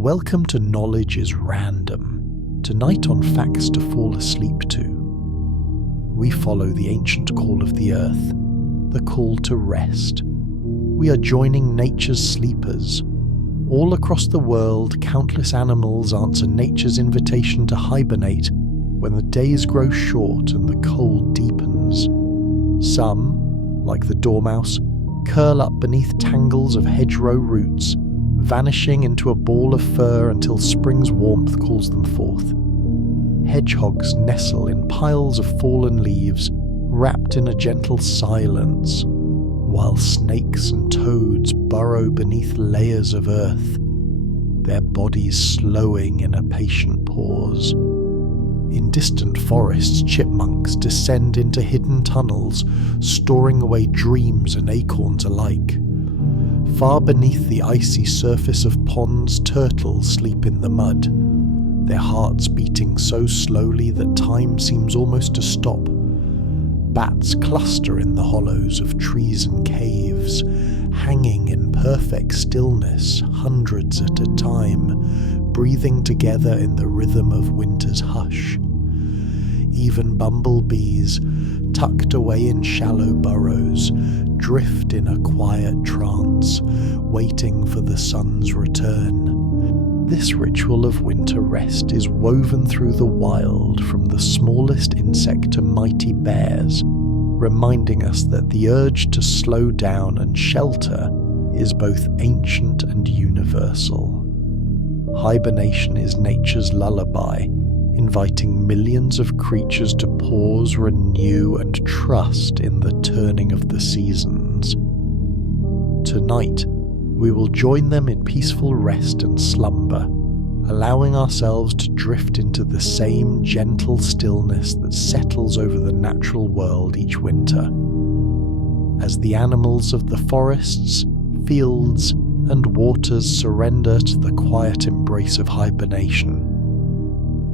Welcome to Knowledge is Random, tonight on Facts to Fall Asleep to. We follow the ancient call of the earth, the call to rest. We are joining nature's sleepers. All across the world, countless animals answer nature's invitation to hibernate when the days grow short and the cold deepens. Some, like the dormouse, curl up beneath tangles of hedgerow roots, vanishing into a ball of fur until spring's warmth calls them forth. Hedgehogs nestle in piles of fallen leaves, wrapped in a gentle silence, while snakes and toads burrow beneath layers of earth, their bodies slowing in a patient pause. In distant forests, chipmunks descend into hidden tunnels, storing away dreams and acorns alike. Far beneath the icy surface of ponds, turtles sleep in the mud, their hearts beating so slowly that time seems almost to stop. Bats cluster in the hollows of trees and caves, hanging in perfect stillness, hundreds at a time, breathing together in the rhythm of winter's hush. Even bumblebees, tucked away in shallow burrows, drift in a quiet trance, waiting for the sun's return. This ritual of winter rest is woven through the wild, from the smallest insect to mighty bears, reminding us that the urge to slow down and shelter is both ancient and universal. Hibernation is nature's lullaby, inviting millions of creatures to pause, renew, and trust in the turning of the seasons. Tonight, we will join them in peaceful rest and slumber, allowing ourselves to drift into the same gentle stillness that settles over the natural world each winter. As the animals of the forests, fields, and waters surrender to the quiet embrace of hibernation,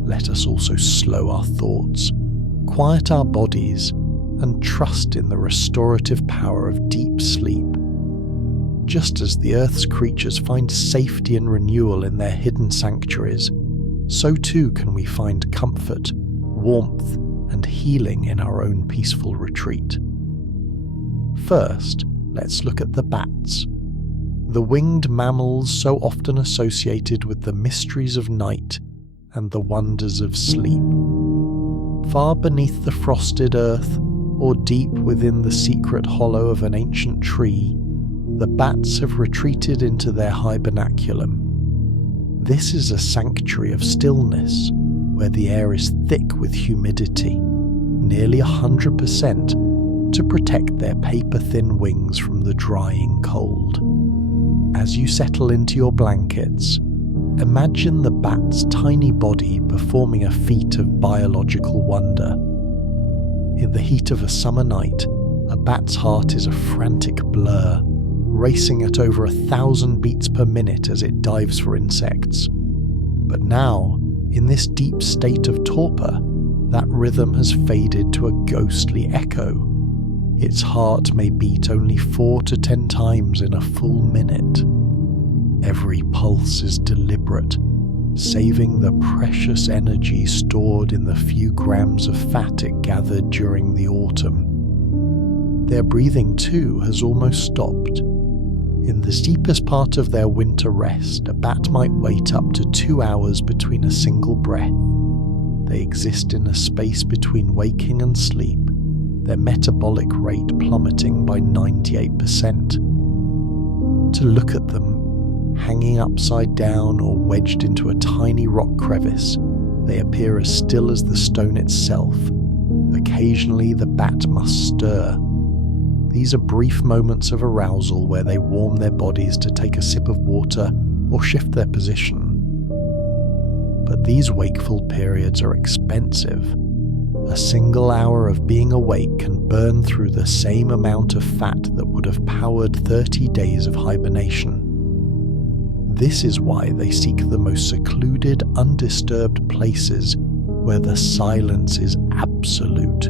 let us also slow our thoughts, quiet our bodies, and trust in the restorative power of deep sleep. Just as the Earth's creatures find safety and renewal in their hidden sanctuaries, so too can we find comfort, warmth, and healing in our own peaceful retreat. First, let's look at the bats, the winged mammals so often associated with the mysteries of night and the wonders of sleep. Far beneath the frosted earth, or deep within the secret hollow of an ancient tree, the bats have retreated into their hibernaculum. This is a sanctuary of stillness, where the air is thick with humidity, nearly 100%, to protect their paper-thin wings from the drying cold. As you settle into your blankets, imagine the bat's tiny body performing a feat of biological wonder. In the heat of a summer night, a bat's heart is a frantic blur, racing at over 1,000 beats per minute as it dives for insects. But now, in this deep state of torpor, that rhythm has faded to a ghostly echo. Its heart may beat only 4 to 10 times in a full minute. Every pulse is deliberate, saving the precious energy stored in the few grams of fat it gathered during the autumn. Their breathing, too, has almost stopped. In the deepest part of their winter rest, a bat might wait up to 2 hours between a single breath. They exist in a space between waking and sleep, their metabolic rate plummeting by 98%. To look at them, hanging upside down or wedged into a tiny rock crevice, they appear as still as the stone itself. Occasionally the bat must stir. These are brief moments of arousal where they warm their bodies to take a sip of water or shift their position. But these wakeful periods are expensive. A single hour of being awake can burn through the same amount of fat that would have powered 30 days of hibernation. This is why they seek the most secluded, undisturbed places where the silence is absolute.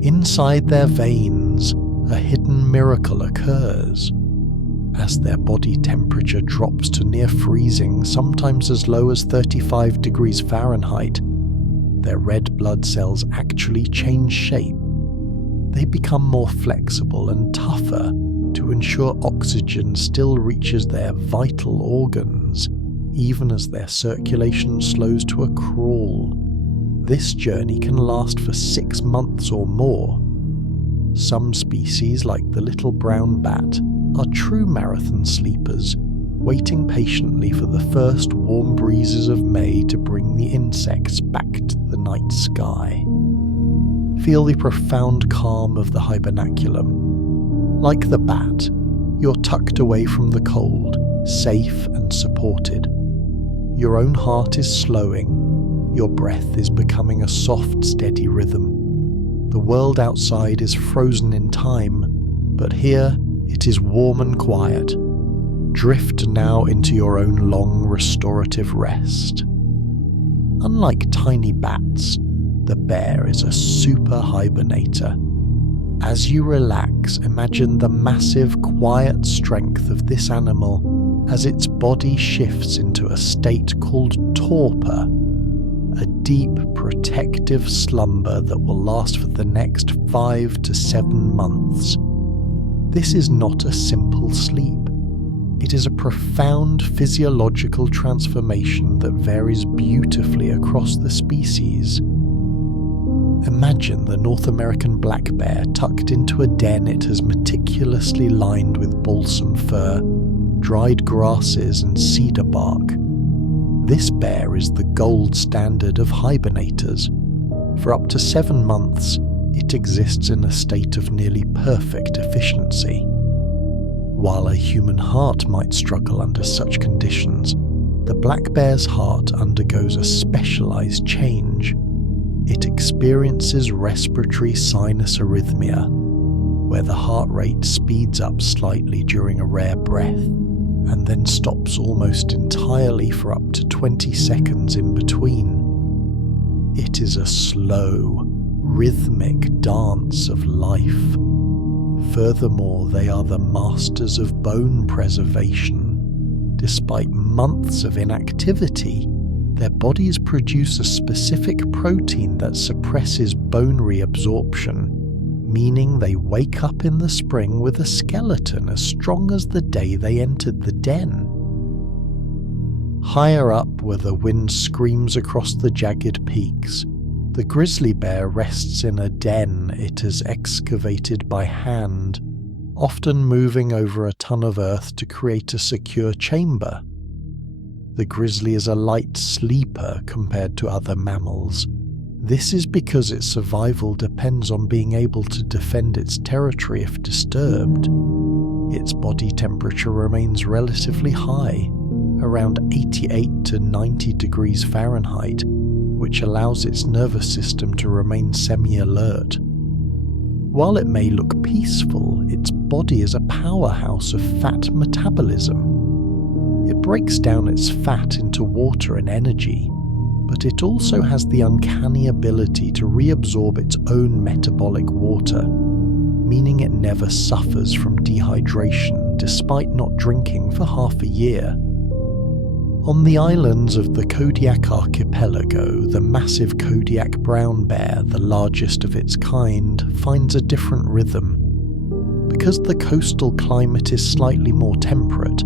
Inside their veins, a hidden miracle occurs. As their body temperature drops to near freezing, sometimes as low as 35 degrees Fahrenheit, their red blood cells actually change shape. They become more flexible and tougher to ensure oxygen still reaches their vital organs, even as their circulation slows to a crawl. This journey can last for 6 months or more. Some species, like the little brown bat, are true marathon sleepers, waiting patiently for the first warm breezes of May to bring the insects back to the night sky. Feel the profound calm of the hibernaculum. Like the bat, you're tucked away from the cold, safe and supported. Your own heart is slowing, your breath is becoming a soft, steady rhythm. The world outside is frozen in time, but here it is warm and quiet. Drift now into your own long restorative rest. Unlike tiny bats, the bear is a super hibernator. As you relax, imagine the massive, quiet strength of this animal as its body shifts into a state called torpor, a deep, protective slumber that will last for the next 5 to 7 months. This is not a simple sleep. It is a profound physiological transformation that varies beautifully across the species. Imagine the North American black bear tucked into a den it has meticulously lined with balsam fir, dried grasses and cedar bark. This bear is the gold standard of hibernators. For up to 7 months, it exists in a state of nearly perfect efficiency. While a human heart might struggle under such conditions, the black bear's heart undergoes a specialized change. It experiences respiratory sinus arrhythmia, where the heart rate speeds up slightly during a rare breath, and then stops almost entirely for up to 20 seconds in between. It is a slow, rhythmic dance of life. Furthermore, they are the masters of bone preservation. Despite months of inactivity, their bodies produce a specific protein that suppresses bone reabsorption, meaning they wake up in the spring with a skeleton as strong as the day they entered the den. Higher up, where the wind screams across the jagged peaks, the grizzly bear rests in a den it has excavated by hand, often moving over a ton of earth to create a secure chamber. The grizzly is a light sleeper compared to other mammals. This is because its survival depends on being able to defend its territory if disturbed. Its body temperature remains relatively high, around 88 to 90 degrees Fahrenheit, which allows its nervous system to remain semi-alert. While it may look peaceful, its body is a powerhouse of fat metabolism. It breaks down its fat into water and energy, but it also has the uncanny ability to reabsorb its own metabolic water, meaning it never suffers from dehydration despite not drinking for half a year. On the islands of the Kodiak archipelago, the massive Kodiak brown bear, the largest of its kind, finds a different rhythm. Because the coastal climate is slightly more temperate,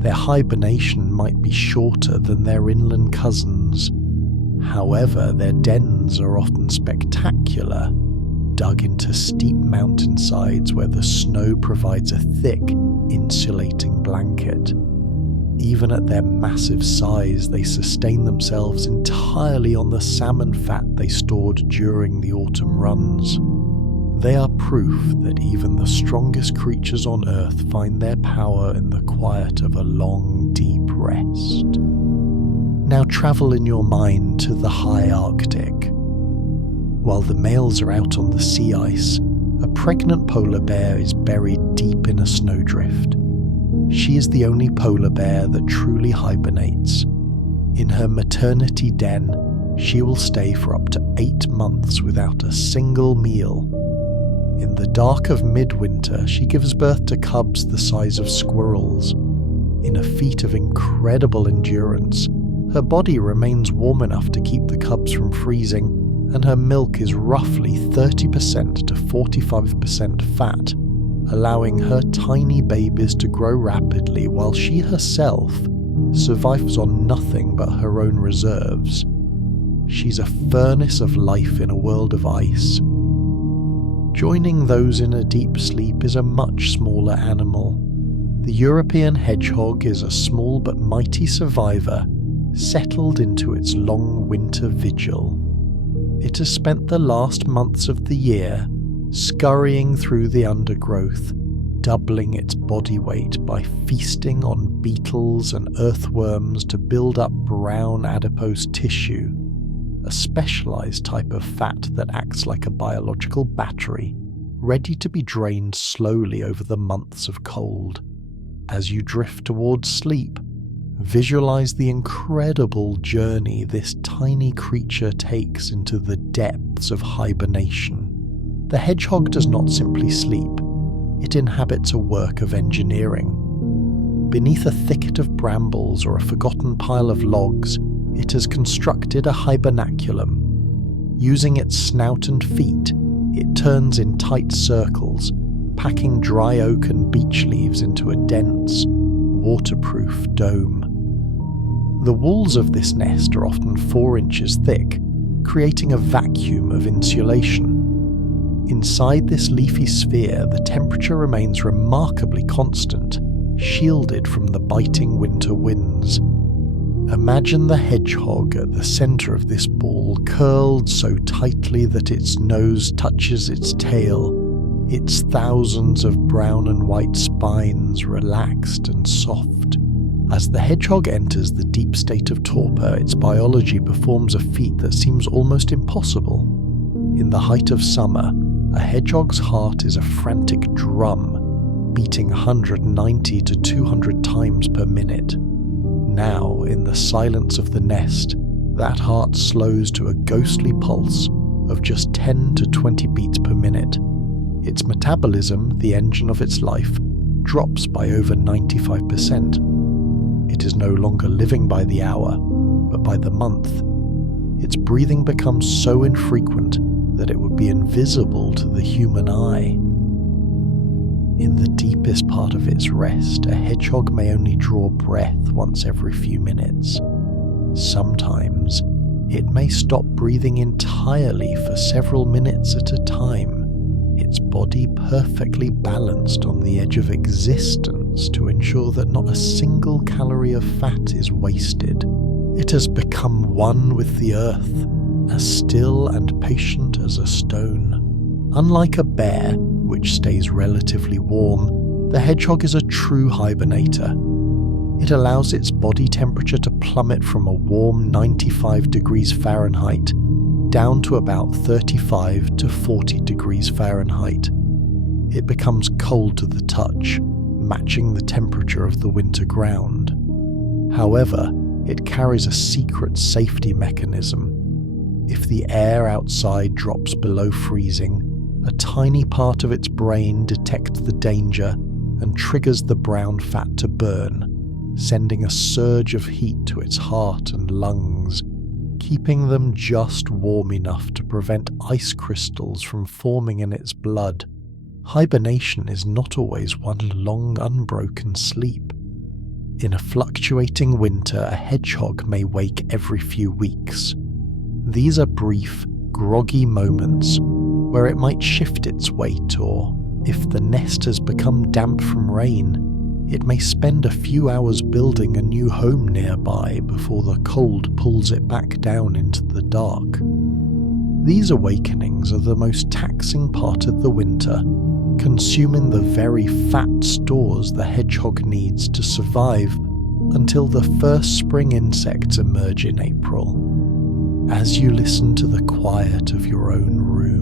their hibernation might be shorter than their inland cousins. However, their dens are often spectacular, dug into steep mountainsides where the snow provides a thick, insulating blanket. Even at their massive size, they sustain themselves entirely on the salmon fat they stored during the autumn runs. They are proof that even the strongest creatures on Earth find their power in the quiet of a long, deep rest. Now travel in your mind to the high Arctic. While the males are out on the sea ice, a pregnant polar bear is buried deep in a snowdrift. She is the only polar bear that truly hibernates. In her maternity den, she will stay for up to 8 months without a single meal. In the dark of midwinter, she gives birth to cubs the size of squirrels. In a feat of incredible endurance, her body remains warm enough to keep the cubs from freezing, and her milk is roughly 30% to 45% fat, allowing her tiny babies to grow rapidly while she herself survives on nothing but her own reserves. She's a furnace of life in a world of ice. Joining those in a deep sleep is a much smaller animal. The European hedgehog is a small but mighty survivor, settled into its long winter vigil. It has spent the last months of the year scurrying through the undergrowth, doubling its body weight by feasting on beetles and earthworms to build up brown adipose tissue, a specialized type of fat that acts like a biological battery, ready to be drained slowly over the months of cold. As you drift towards sleep, visualize the incredible journey this tiny creature takes into the depths of hibernation. The hedgehog does not simply sleep, it inhabits a work of engineering. Beneath a thicket of brambles or a forgotten pile of logs, it has constructed a hibernaculum. Using its snout and feet, it turns in tight circles, packing dry oak and beech leaves into a dense, waterproof dome. The walls of this nest are often 4 inches thick, creating a vacuum of insulation. Inside this leafy sphere, the temperature remains remarkably constant, shielded from the biting winter winds. Imagine the hedgehog at the center of this ball, curled so tightly that its nose touches its tail, its thousands of brown and white spines relaxed and soft. As the hedgehog enters the deep state of torpor, its biology performs a feat that seems almost impossible. In the height of summer, a hedgehog's heart is a frantic drum, beating 190 to 200 times per minute. Now, in the silence of the nest, that heart slows to a ghostly pulse of just 10 to 20 beats per minute. Its metabolism, the engine of its life, drops by over 95%. It is no longer living by the hour, but by the month. Its breathing becomes so infrequent that it would be invisible to the human eye. In the deepest part of its rest, a hedgehog may only draw breath once every few minutes. Sometimes, it may stop breathing entirely for several minutes at a time, its body perfectly balanced on the edge of existence to ensure that not a single calorie of fat is wasted. It has become one with the earth, as still and patient as a stone. Unlike a bear, which stays relatively warm, the hedgehog is a true hibernator. It allows its body temperature to plummet from a warm 95 degrees Fahrenheit down to about 35 to 40 degrees Fahrenheit. It becomes cold to the touch, matching the temperature of the winter ground. However, it carries a secret safety mechanism. If the air outside drops below freezing, a tiny part of its brain detects the danger and triggers the brown fat to burn, sending a surge of heat to its heart and lungs, keeping them just warm enough to prevent ice crystals from forming in its blood. Hibernation is not always one long, unbroken sleep. In a fluctuating winter, a hedgehog may wake every few weeks. These are brief, groggy moments where it might shift its weight, or, if the nest has become damp from rain, it may spend a few hours building a new home nearby before the cold pulls it back down into the dark. These awakenings are the most taxing part of the winter, consuming the very fat stores the hedgehog needs to survive until the first spring insects emerge in April. As you listen to the quiet of your own room,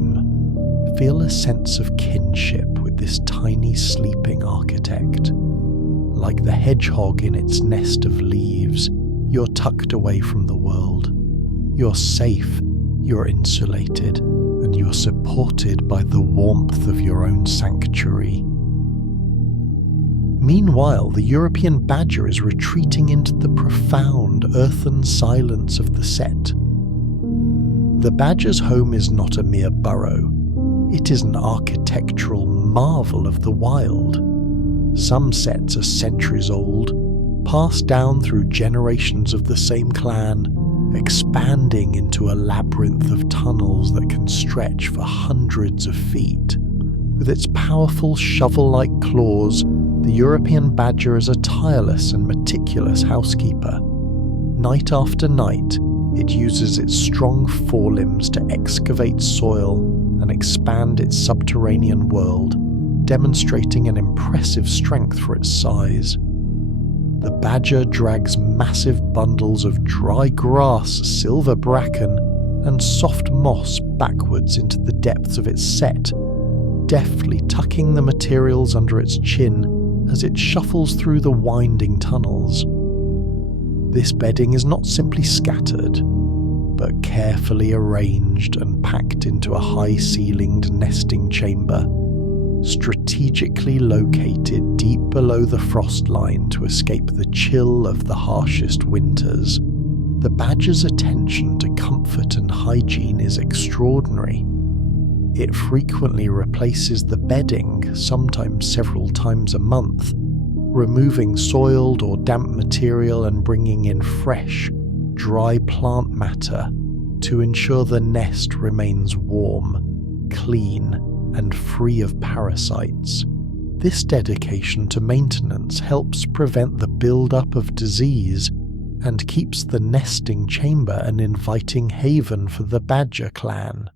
feel a sense of kinship with this tiny sleeping architect. Like the hedgehog in its nest of leaves, you're tucked away from the world. You're safe, you're insulated, and you are supported by the warmth of your own sanctuary. Meanwhile, the European badger is retreating into the profound earthen silence of the set. The badger's home is not a mere burrow. It is an architectural marvel of the wild. Some sets are centuries old, passed down through generations of the same clan, expanding into a labyrinth of tunnels that can stretch for hundreds of feet. With its powerful shovel-like claws, the European badger is a tireless and meticulous housekeeper. Night after night, it uses its strong forelimbs to excavate soil and expand its subterranean world, demonstrating an impressive strength for its size. The badger drags massive bundles of dry grass, silver bracken, and soft moss backwards into the depths of its set, deftly tucking the materials under its chin as it shuffles through the winding tunnels. This bedding is not simply scattered, but carefully arranged and packed into a high-ceilinged nesting chamber, strategically located deep below the frost line to escape the chill of the harshest winters. The badger's attention to comfort and hygiene is extraordinary. It frequently replaces the bedding, sometimes several times a month, removing soiled or damp material and bringing in fresh, dry plant matter to ensure the nest remains warm, clean, and free of parasites. This dedication to maintenance helps prevent the build-up of disease and keeps the nesting chamber an inviting haven for the badger clan.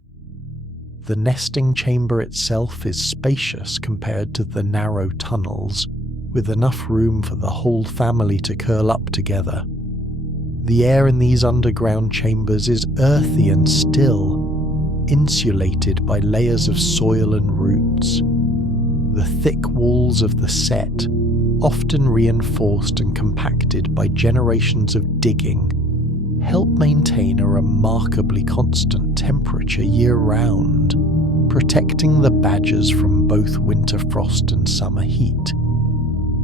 The nesting chamber itself is spacious compared to the narrow tunnels, with enough room for the whole family to curl up together. The air in these underground chambers is earthy and still, insulated by layers of soil and roots. The thick walls of the set, often reinforced and compacted by generations of digging, help maintain a remarkably constant temperature year-round, protecting the badgers from both winter frost and summer heat.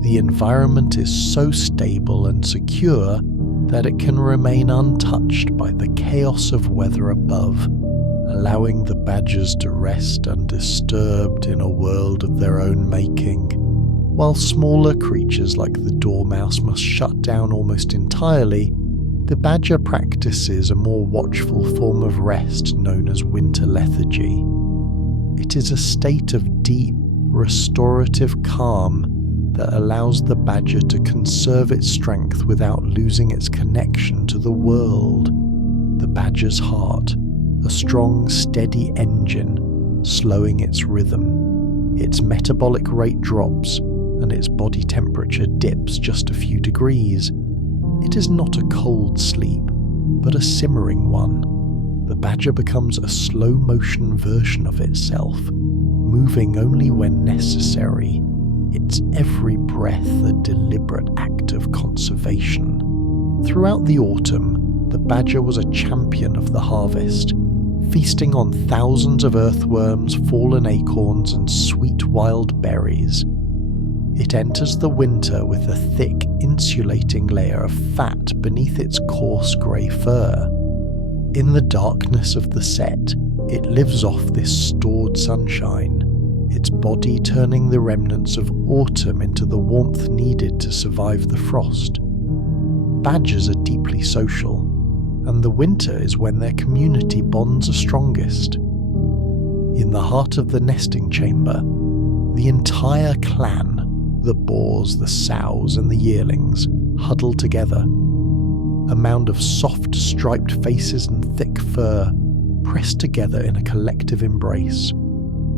The environment is so stable and secure that it can remain untouched by the chaos of weather above, allowing the badgers to rest undisturbed in a world of their own making. While smaller creatures like the dormouse must shut down almost entirely, the badger practices a more watchful form of rest known as winter lethargy. It is a state of deep, restorative calm that allows the badger to conserve its strength without losing its connection to the world. The badger's heart, a strong, steady engine, slowing its rhythm. Its metabolic rate drops, and its body temperature dips just a few degrees. It is not a cold sleep, but a simmering one. The badger becomes a slow-motion version of itself, moving only when necessary, its every breath a deliberate act of conservation. Throughout the autumn, the badger was a champion of the harvest, feasting on thousands of earthworms, fallen acorns, and sweet wild berries. It enters the winter with a thick, insulating layer of fat beneath its coarse grey fur. In the darkness of the set, it lives off this stored sunshine, its body turning the remnants of autumn into the warmth needed to survive the frost. Badgers are deeply social, and the winter is when their community bonds are strongest. In the heart of the nesting chamber, the entire clan, the boars, the sows, and the yearlings, huddle together. A mound of soft, striped faces and thick fur, pressed together in a collective embrace.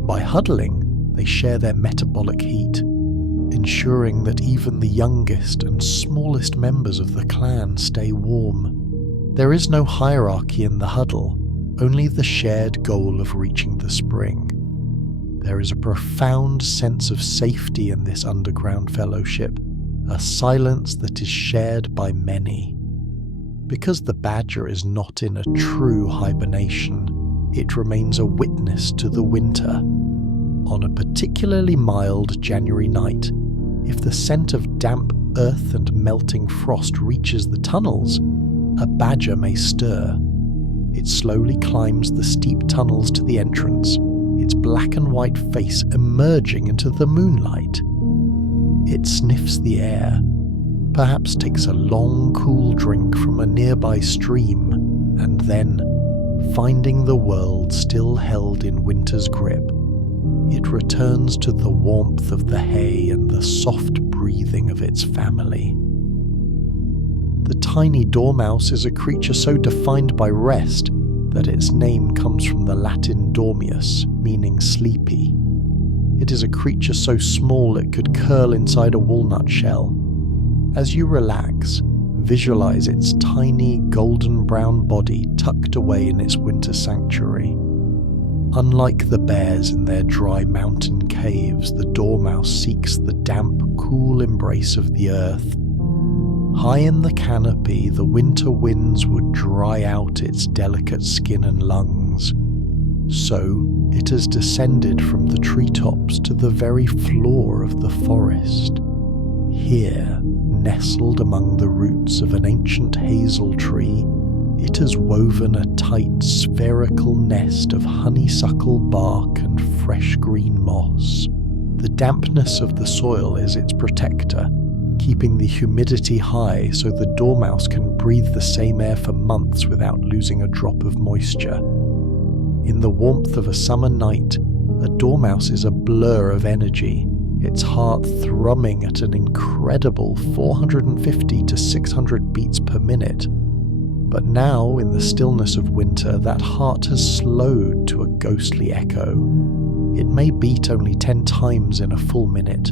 By huddling, they share their metabolic heat, ensuring that even the youngest and smallest members of the clan stay warm. There is no hierarchy in the huddle, only the shared goal of reaching the spring. There is a profound sense of safety in this underground fellowship, a silence that is shared by many. Because the badger is not in a true hibernation, it remains a witness to the winter. On a particularly mild January night, if the scent of damp earth and melting frost reaches the tunnels, a badger may stir. It slowly climbs the steep tunnels to the entrance, its black and white face emerging into the moonlight. It sniffs the air, perhaps takes a long, cool drink from a nearby stream, and then, finding the world still held in winter's grip, it returns to the warmth of the hay and the soft breathing of its family. The tiny dormouse is a creature so defined by rest that its name comes from the Latin dormius, meaning sleepy. It is a creature so small it could curl inside a walnut shell. As you relax, visualize its tiny golden brown body tucked away in its winter sanctuary. Unlike the bears in their dry mountain caves, the dormouse seeks the damp, cool embrace of the earth. High in the canopy, the winter winds would dry out its delicate skin and lungs. So, it has descended from the treetops to the very floor of the forest. Here, nestled among the roots of an ancient hazel tree, it has woven a tight, spherical nest of honeysuckle bark and fresh green moss. The dampness of the soil is its protector, keeping the humidity high so the dormouse can breathe the same air for months without losing a drop of moisture. In the warmth of a summer night, a dormouse is a blur of energy, its heart thrumming at an incredible 450 to 600 beats per minute. But now, in the stillness of winter, that heart has slowed to a ghostly echo. It may beat only 10 times in a full minute.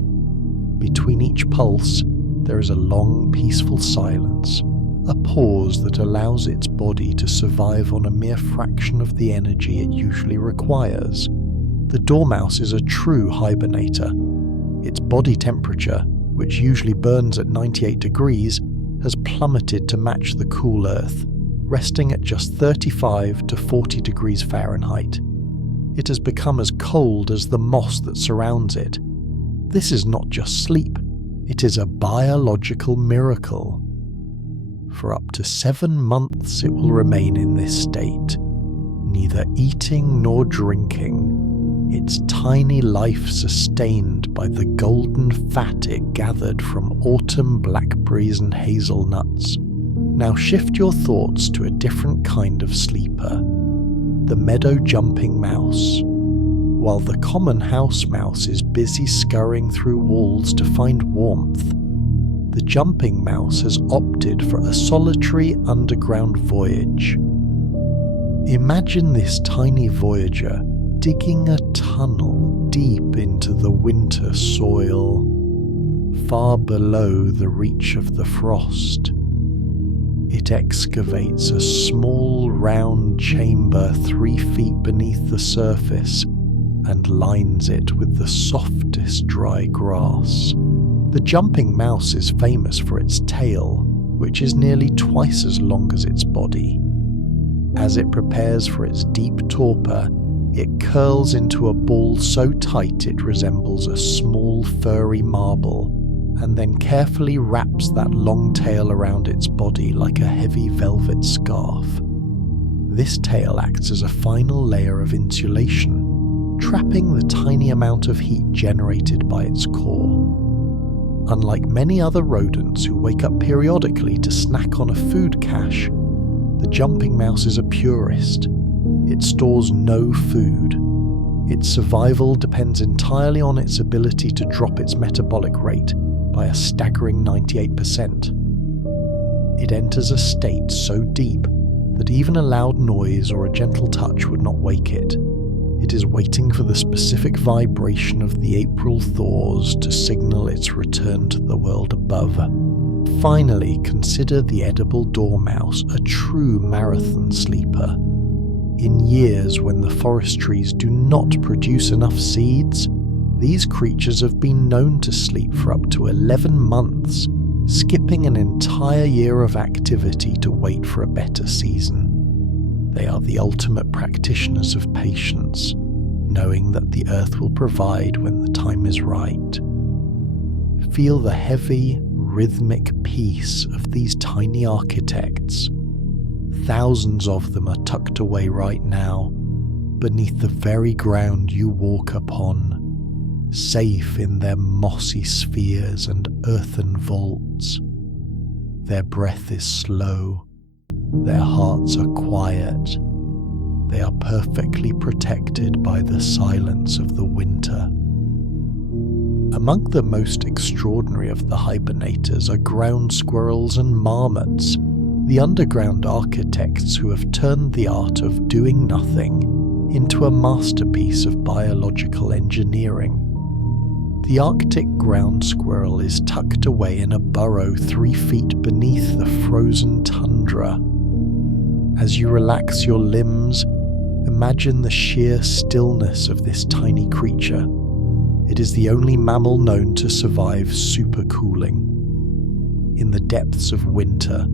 Between each pulse, there is a long, peaceful silence, a pause that allows its body to survive on a mere fraction of the energy it usually requires. The dormouse is a true hibernator. Its body temperature, which usually burns at 98 degrees, has plummeted to match the cool earth, resting at just 35 to 40 degrees Fahrenheit. It has become as cold as the moss that surrounds it. This is not just sleep, it is a biological miracle. For up to 7 months it will remain in this state, neither eating nor drinking, its tiny life sustained by the golden fat it gathered from autumn blackberries and hazelnuts. Now shift your thoughts to a different kind of sleeper, the meadow jumping mouse. While the common house mouse is busy scurrying through walls to find warmth, the jumping mouse has opted for a solitary underground voyage. Imagine this tiny voyager digging a tunnel deep into the winter soil, far below the reach of the frost. It excavates a small round chamber 3 feet beneath the surface and lines it with the softest dry grass. The jumping mouse is famous for its tail, which is nearly twice as long as its body. As it prepares for its deep torpor, it curls into a ball so tight it resembles a small furry marble, and then carefully wraps that long tail around its body like a heavy velvet scarf. This tail acts as a final layer of insulation, trapping the tiny amount of heat generated by its core. Unlike many other rodents who wake up periodically to snack on a food cache, the jumping mouse is a purist. It stores no food. Its survival depends entirely on its ability to drop its metabolic rate by a staggering 98%. It enters a state so deep that even a loud noise or a gentle touch would not wake it. It is waiting for the specific vibration of the April thaws to signal its return to the world above. Finally, consider the edible dormouse a true marathon sleeper. In years when the forest trees do not produce enough seeds, these creatures have been known to sleep for up to 11 months, skipping an entire year of activity to wait for a better season. They are the ultimate practitioners of patience, knowing that the earth will provide when the time is right. Feel the heavy, rhythmic peace of these tiny architects. Thousands of them are tucked away right now, beneath the very ground you walk upon, safe in their mossy spheres and earthen vaults. Their breath is slow, their hearts are quiet, they are perfectly protected by the silence of the winter. Among the most extraordinary of the hibernators are ground squirrels and marmots, the underground architects who have turned the art of doing nothing into a masterpiece of biological engineering. The Arctic ground squirrel is tucked away in a burrow 3 feet beneath the frozen tundra. As you relax your limbs, imagine the sheer stillness of this tiny creature. It is the only mammal known to survive supercooling. In the depths of winter,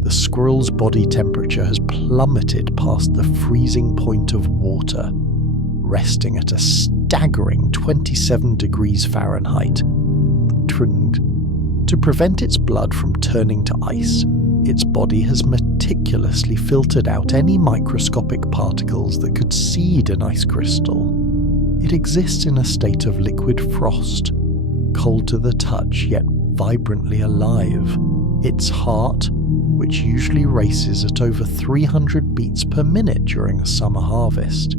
the squirrel's body temperature has plummeted past the freezing point of water, resting at a staggering 27 degrees Fahrenheit. To prevent its blood from turning to ice, its body has meticulously filtered out any microscopic particles that could seed an ice crystal. It exists in a state of liquid frost, cold to the touch yet vibrantly alive. Its heart, which usually races at over 300 beats per minute during a summer harvest,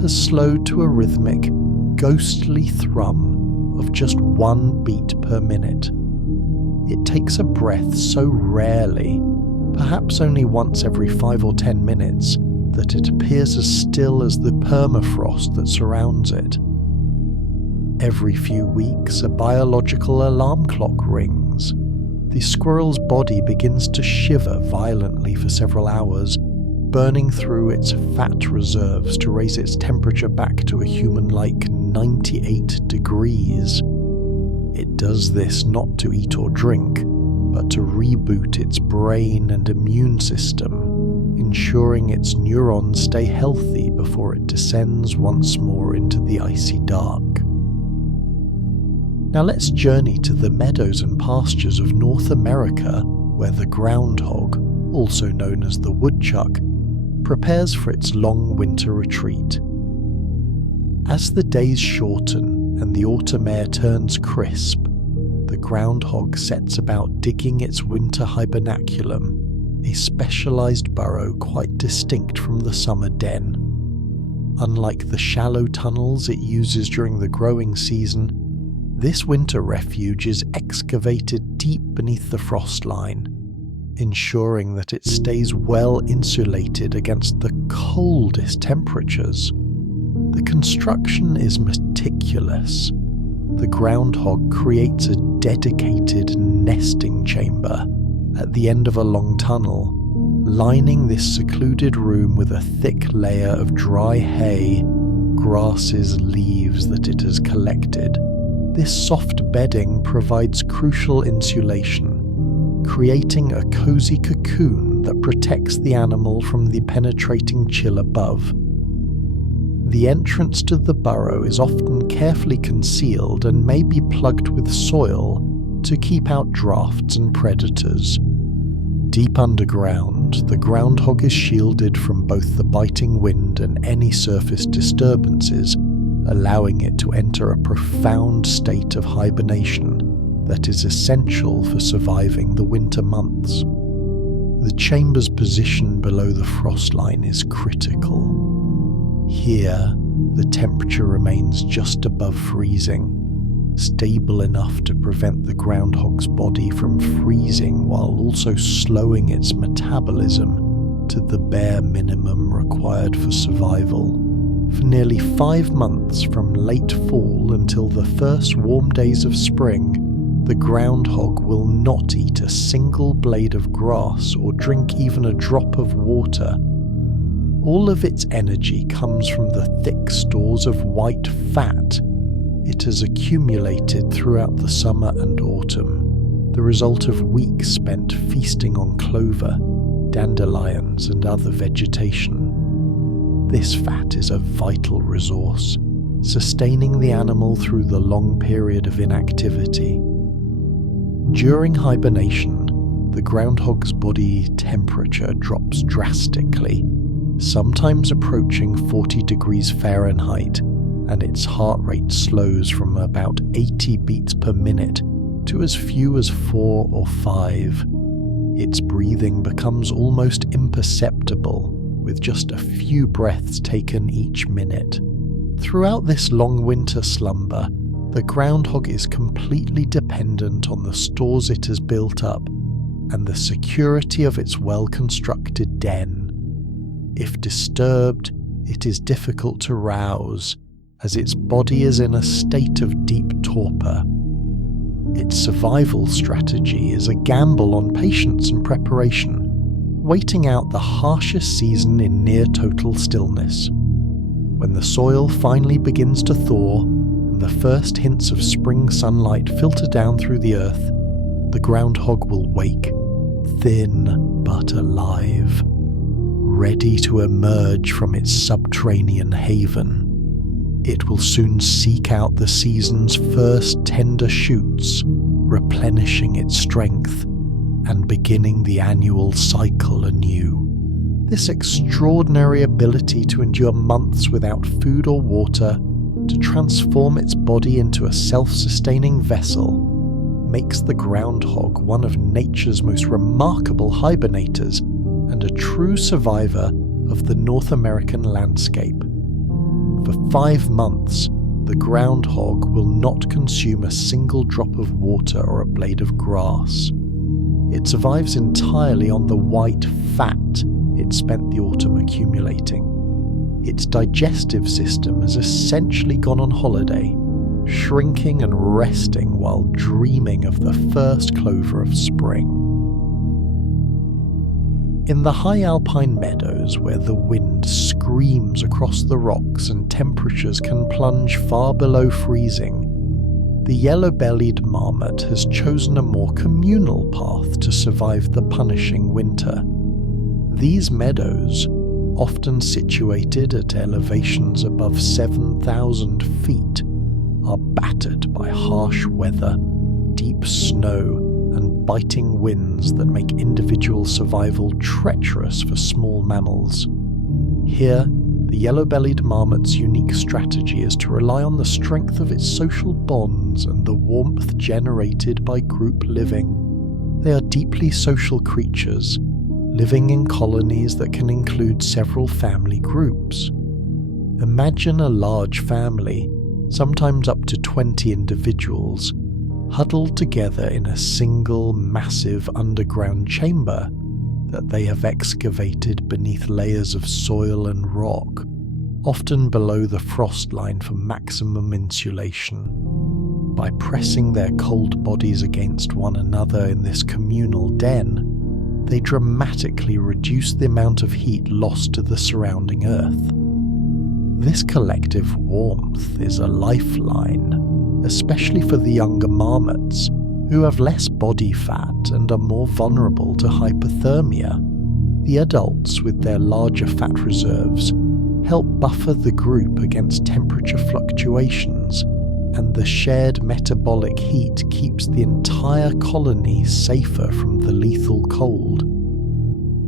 has slowed to a rhythmic, ghostly thrum of just 1 beat per minute. It takes a breath so rarely, perhaps only once every 5 or 10 minutes, that it appears as still as the permafrost that surrounds it. Every few weeks, a biological alarm clock rings. The squirrel's body begins to shiver violently for several hours, burning through its fat reserves to raise its temperature back to a human-like 98 degrees. It does this not to eat or drink, but to reboot its brain and immune system, ensuring its neurons stay healthy before it descends once more into the icy dark. Now let's journey to the meadows and pastures of North America, where the groundhog, also known as the woodchuck, prepares for its long winter retreat. As the days shorten and the autumn air turns crisp, the groundhog sets about digging its winter hibernaculum, a specialized burrow quite distinct from the summer den. Unlike the shallow tunnels it uses during the growing season, this winter refuge is excavated deep beneath the frost line, ensuring that it stays well insulated against the coldest temperatures. The construction is meticulous. The groundhog creates a dedicated nesting chamber at the end of a long tunnel, lining this secluded room with a thick layer of dry hay, grasses, leaves that it has collected. This soft bedding provides crucial insulation, creating a cozy cocoon that protects the animal from the penetrating chill above. The entrance to the burrow is often carefully concealed and may be plugged with soil to keep out drafts and predators. Deep underground, the groundhog is shielded from both the biting wind and any surface disturbances, allowing it to enter a profound state of hibernation that is essential for surviving the winter months. The chamber's position below the frost line is critical. Here, the temperature remains just above freezing, stable enough to prevent the groundhog's body from freezing while also slowing its metabolism to the bare minimum required for survival. For nearly 5 months from late fall until the first warm days of spring, the groundhog will not eat a single blade of grass or drink even a drop of water. All of its energy comes from the thick stores of white fat it has accumulated throughout the summer and autumn, the result of weeks spent feasting on clover, dandelions and other vegetation. This fat is a vital resource, sustaining the animal through the long period of inactivity. During hibernation, the groundhog's body temperature drops drastically, sometimes approaching 40 degrees Fahrenheit, and its heart rate slows from about 80 beats per minute to as few as 4 or 5. Its breathing becomes almost imperceptible, with just a few breaths taken each minute. Throughout this long winter slumber, the groundhog is completely dependent on the stores it has built up and the security of its well-constructed den. If disturbed, it is difficult to rouse, as its body is in a state of deep torpor. Its survival strategy is a gamble on patience and preparation, waiting out the harshest season in near-total stillness. When the soil finally begins to thaw and the first hints of spring sunlight filter down through the earth, the groundhog will wake, thin but alive, ready to emerge from its subterranean haven. It will soon seek out the season's first tender shoots, replenishing its strength and beginning the annual cycle anew. This extraordinary ability to endure months without food or water, to transform its body into a self-sustaining vessel, makes the groundhog one of nature's most remarkable hibernators and a true survivor of the North American landscape. For 5 months, the groundhog will not consume a single drop of water or a blade of grass. It survives entirely on the white fat it spent the autumn accumulating. Its digestive system has essentially gone on holiday, shrinking and resting while dreaming of the first clover of spring. In the high alpine meadows where the wind screams across the rocks and temperatures can plunge far below freezing, the yellow-bellied marmot has chosen a more communal path to survive the punishing winter. These meadows, often situated at elevations above 7,000 feet, are battered by harsh weather, deep snow, and biting winds that make individual survival treacherous for small mammals. Here, the yellow-bellied marmot's unique strategy is to rely on the strength of its social bonds and the warmth generated by group living. They are deeply social creatures, living in colonies that can include several family groups. Imagine a large family, sometimes up to 20 individuals, huddled together in a single massive underground chamber that they have excavated beneath layers of soil and rock, often below the frost line for maximum insulation. By pressing their cold bodies against one another in this communal den, they dramatically reduce the amount of heat lost to the surrounding earth. This collective warmth is a lifeline, especially for the younger marmots, who have less body fat and are more vulnerable to hypothermia. The adults, with their larger fat reserves, help buffer the group against temperature fluctuations, and the shared metabolic heat keeps the entire colony safer from the lethal cold.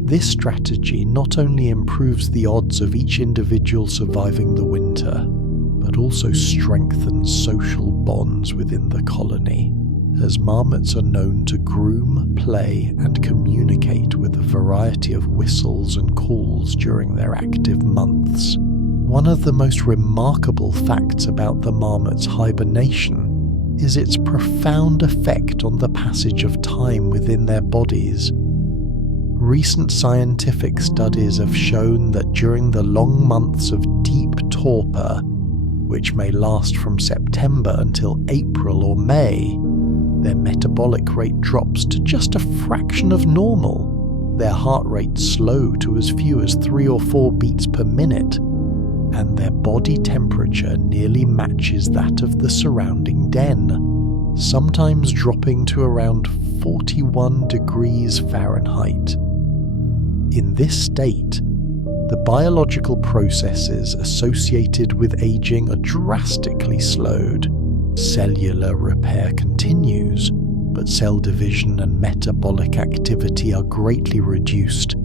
This strategy not only improves the odds of each individual surviving the winter, but also strengthens social bonds within the colony, as marmots are known to groom, play, and communicate with a variety of whistles and calls during their active months. One of the most remarkable facts about the marmot's hibernation is its profound effect on the passage of time within their bodies. Recent scientific studies have shown that during the long months of deep torpor, which may last from September until April or May, their metabolic rate drops to just a fraction of normal, their heart rate slow to as few as 3 or 4 beats per minute, and their body temperature nearly matches that of the surrounding den, sometimes dropping to around 41 degrees Fahrenheit. In this state, the biological processes associated with aging are drastically slowed. Cellular repair continues, but cell division and metabolic activity are greatly reduced,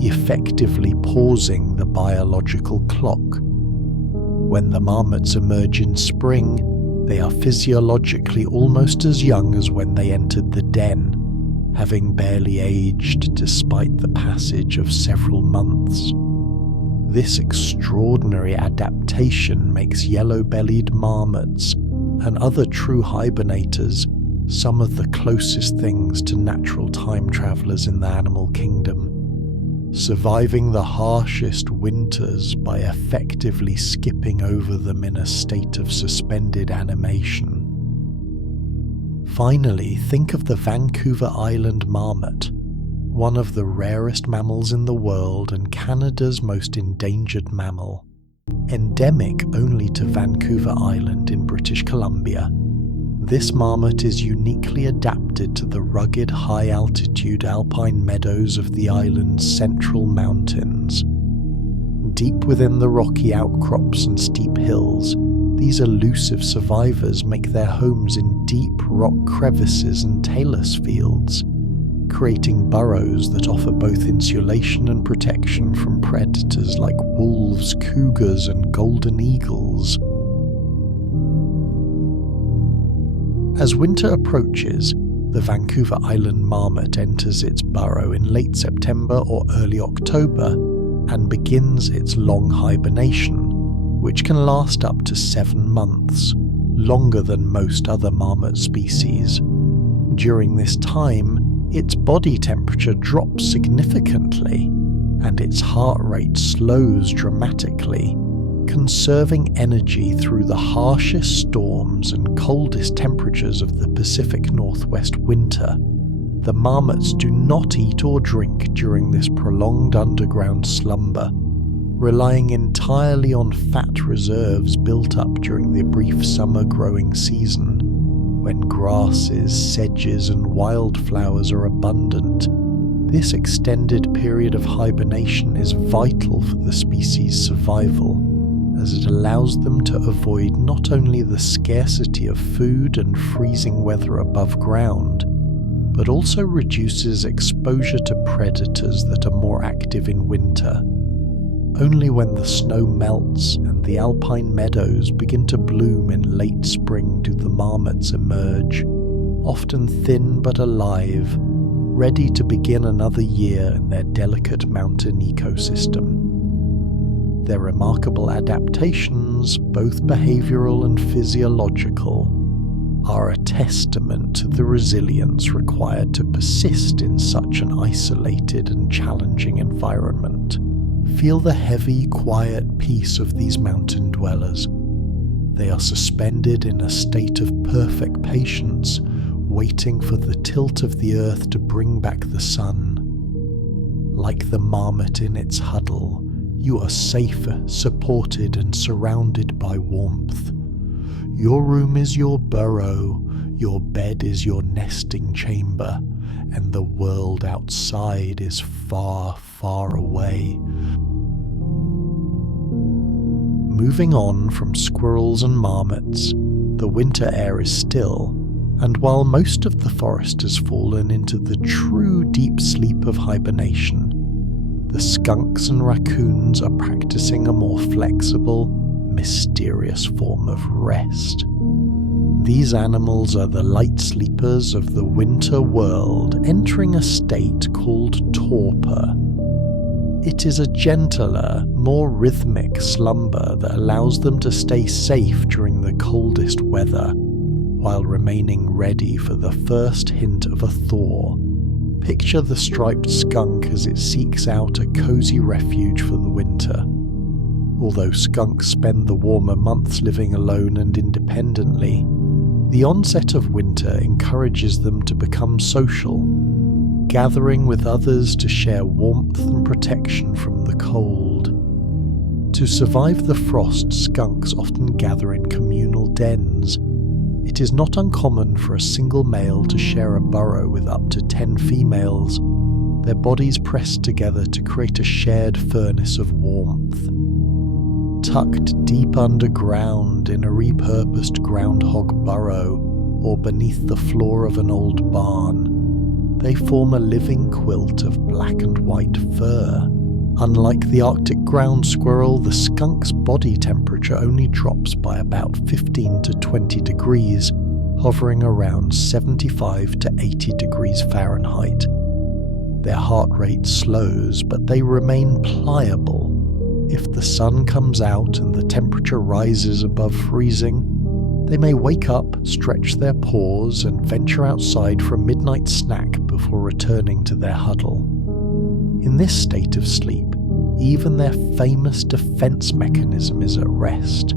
effectively pausing the biological clock. When the marmots emerge in spring, they are physiologically almost as young as when they entered the den, having barely aged despite the passage of several months. This extraordinary adaptation makes yellow-bellied marmots and other true hibernators some of the closest things to natural time travelers in the animal kingdom, surviving the harshest winters by effectively skipping over them in a state of suspended animation. Finally, think of the Vancouver Island marmot, one of the rarest mammals in the world and Canada's most endangered mammal. Endemic only to Vancouver Island in British Columbia, this marmot is uniquely adapted to the rugged high-altitude alpine meadows of the island's central mountains. Deep within the rocky outcrops and steep hills, these elusive survivors make their homes in deep rock crevices and talus fields, creating burrows that offer both insulation and protection from predators like wolves, cougars, and golden eagles. As winter approaches, the Vancouver Island marmot enters its burrow in late September or early October and begins its long hibernation, which can last up to 7 months, longer than most other marmot species. During this time, its body temperature drops significantly, and its heart rate slows dramatically, conserving energy through the harshest storms and coldest temperatures of the Pacific Northwest winter. The marmots do not eat or drink during this prolonged underground slumber, relying entirely on fat reserves built up during the brief summer growing season, when grasses, sedges, and wildflowers are abundant. This extended period of hibernation is vital for the species' survival, as it allows them to avoid not only the scarcity of food and freezing weather above ground, but also reduces exposure to predators that are more active in winter. Only when the snow melts and the alpine meadows begin to bloom in late spring do the marmots emerge, often thin but alive, ready to begin another year in their delicate mountain ecosystem. Their remarkable adaptations, both behavioral and physiological, are a testament to the resilience required to persist in such an isolated and challenging environment. Feel the heavy, quiet peace of these mountain dwellers. They are suspended in a state of perfect patience, waiting for the tilt of the earth to bring back the sun. Like the marmot in its huddle, you are safe, supported, and surrounded by warmth. Your room is your burrow, your bed is your nesting chamber, and the world outside is far, far away. Moving on from squirrels and marmots, the winter air is still, and while most of the forest has fallen into the true deep sleep of hibernation, the skunks and raccoons are practicing a more flexible, mysterious form of rest. These animals are the light sleepers of the winter world, entering a state called torpor. It is a gentler, more rhythmic slumber that allows them to stay safe during the coldest weather, while remaining ready for the first hint of a thaw. Picture the striped skunk as it seeks out a cozy refuge for the winter. Although skunks spend the warmer months living alone and independently, the onset of winter encourages them to become social, gathering with others to share warmth and protection from the cold. To survive the frost, skunks often gather in communal dens. It is not uncommon for a single male to share a burrow with up to 10 females, their bodies pressed together to create a shared furnace of warmth. Tucked deep underground in a repurposed groundhog burrow or beneath the floor of an old barn, they form a living quilt of black and white fur. Unlike the Arctic ground squirrel, the skunk's body temperature only drops by about 15 to 20 degrees, hovering around 75 to 80 degrees Fahrenheit. Their heart rate slows, but they remain pliable. If the sun comes out and the temperature rises above freezing, they may wake up, stretch their paws, and venture outside for a midnight snack before returning to their huddle. In this state of sleep, even their famous defense mechanism is at rest.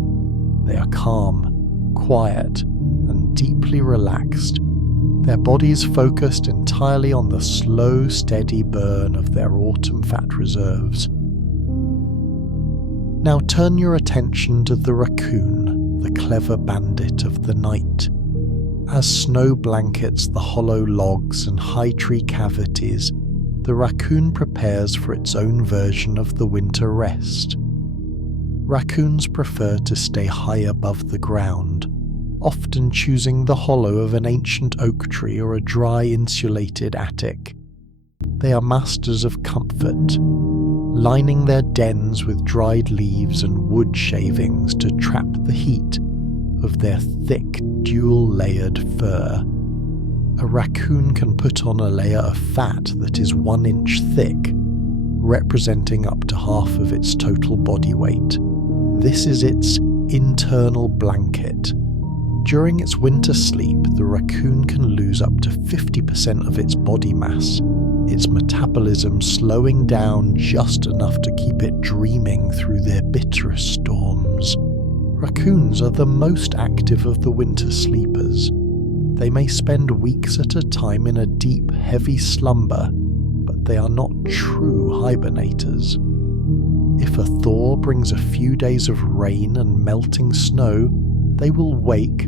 They are calm, quiet, and deeply relaxed, their bodies focused entirely on the slow, steady burn of their autumn fat reserves. Now turn your attention to the raccoon, the clever bandit of the night. As snow blankets the hollow logs and high tree cavities, the raccoon prepares for its own version of the winter rest. Raccoons prefer to stay high above the ground, often choosing the hollow of an ancient oak tree or a dry insulated attic. They are masters of comfort, lining their dens with dried leaves and wood shavings to trap the heat of their thick, dual-layered fur. A raccoon can put on a layer of fat that is 1 inch thick, representing up to half of its total body weight. This is its internal blanket. During its winter sleep, the raccoon can lose up to 50% of its body mass, its metabolism slowing down just enough to keep it dreaming through their bitterest storms. Raccoons are the most active of the winter sleepers. They may spend weeks at a time in a deep, heavy slumber, but they are not true hibernators. If a thaw brings a few days of rain and melting snow, they will wake,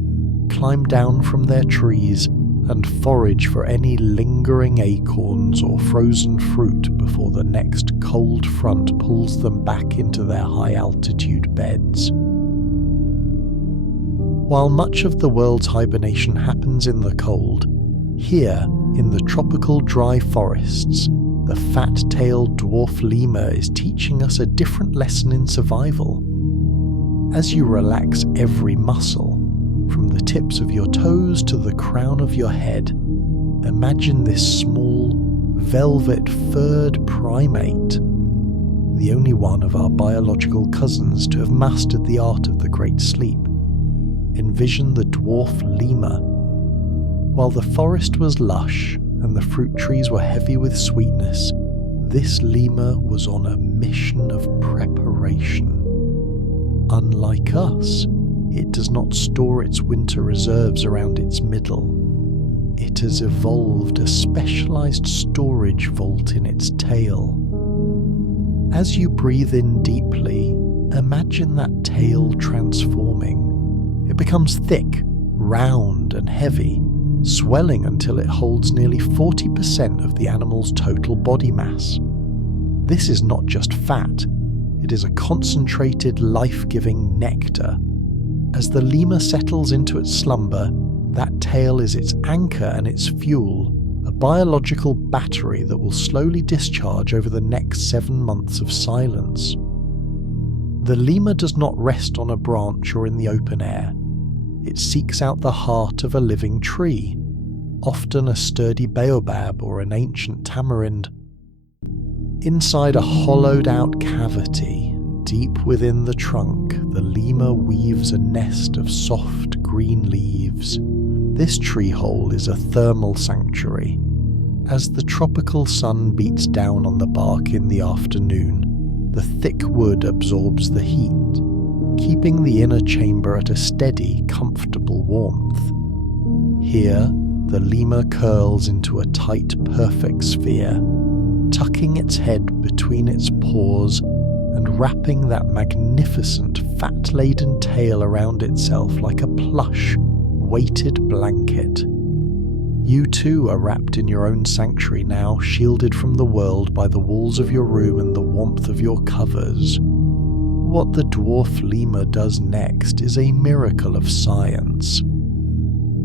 climb down from their trees, and forage for any lingering acorns or frozen fruit before the next cold front pulls them back into their high-altitude beds. While much of the world's hibernation happens in the cold, here, in the tropical dry forests, the fat-tailed dwarf lemur is teaching us a different lesson in survival. As you relax every muscle, from the tips of your toes to the crown of your head, imagine this small, velvet-furred primate, the only one of our biological cousins to have mastered the art of the great sleep. Envision the dwarf lemur. While the forest was lush and the fruit trees were heavy with sweetness, this lemur was on a mission of preparation. Unlike us, it does not store its winter reserves around its middle. It has evolved a specialized storage vault in its tail. As you breathe in deeply, imagine that tail transforming. It becomes thick, round, and heavy, swelling until it holds nearly 40% of the animal's total body mass. This is not just fat, it is a concentrated, life-giving nectar. As the lemur settles into its slumber, that tail is its anchor and its fuel, a biological battery that will slowly discharge over the next 7 months of silence. The lemur does not rest on a branch or in the open air. It seeks out the heart of a living tree, often a sturdy baobab or an ancient tamarind. Inside a hollowed-out cavity, deep within the trunk, the lemur weaves a nest of soft green leaves. This tree hole is a thermal sanctuary. As the tropical sun beats down on the bark in the afternoon, the thick wood absorbs the heat, keeping the inner chamber at a steady, comfortable warmth. Here, the lemur curls into a tight, perfect sphere, tucking its head between its paws and wrapping that magnificent, fat-laden tail around itself like a plush, weighted blanket. You too are wrapped in your own sanctuary now, shielded from the world by the walls of your room and the warmth of your covers. What the dwarf lemur does next is a miracle of science.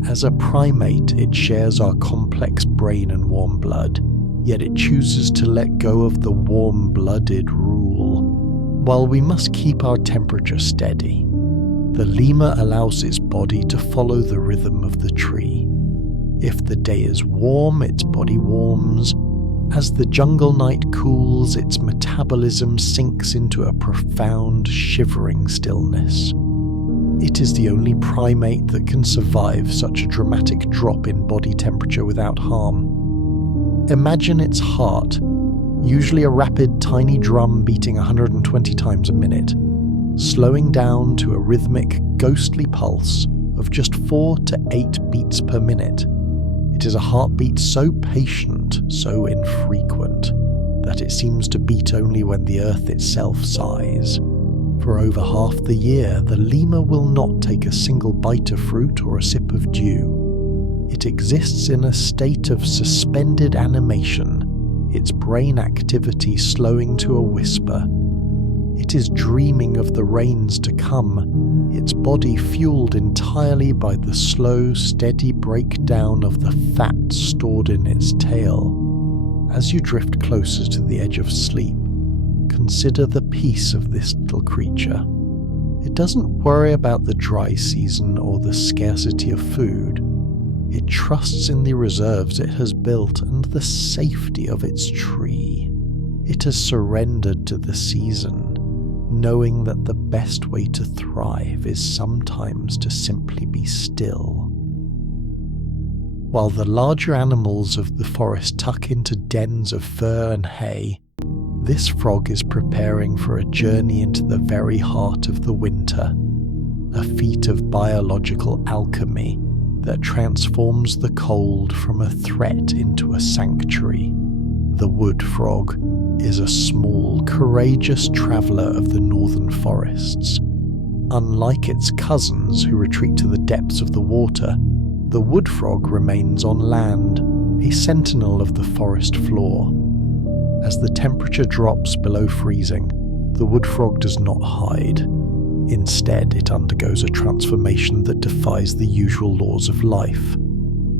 As a primate, it shares our complex brain and warm blood, yet it chooses to let go of the warm-blooded rule. While we must keep our temperature steady, the lemur allows its body to follow the rhythm of the tree. If the day is warm, its body warms. As the jungle night cools, its metabolism sinks into a profound, shivering stillness. It is the only primate that can survive such a dramatic drop in body temperature without harm. Imagine its heart, usually a rapid, tiny drum beating 120 times a minute, slowing down to a rhythmic, ghostly pulse of just 4 to 8 beats per minute. It is a heartbeat so patient, so infrequent, that it seems to beat only when the earth itself sighs. For over half the year, the lemur will not take a single bite of fruit or a sip of dew. It exists in a state of suspended animation, its brain activity slowing to a whisper. It is dreaming of the rains to come, its body fueled entirely by the slow, steady breakdown of the fat stored in its tail. As you drift closer to the edge of sleep, consider the peace of this little creature. It doesn't worry about the dry season or the scarcity of food. It trusts in the reserves it has built and the safety of its tree. It has surrendered to the season, knowing that the best way to thrive is sometimes to simply be still. While the larger animals of the forest tuck into dens of fur and hay, this frog is preparing for a journey into the very heart of the winter, a feat of biological alchemy that transforms the cold from a threat into a sanctuary. The wood frog is a small, courageous traveller of the northern forests. Unlike its cousins who retreat to the depths of the water, the wood frog remains on land, a sentinel of the forest floor. As the temperature drops below freezing, the wood frog does not hide. Instead, it undergoes a transformation that defies the usual laws of life.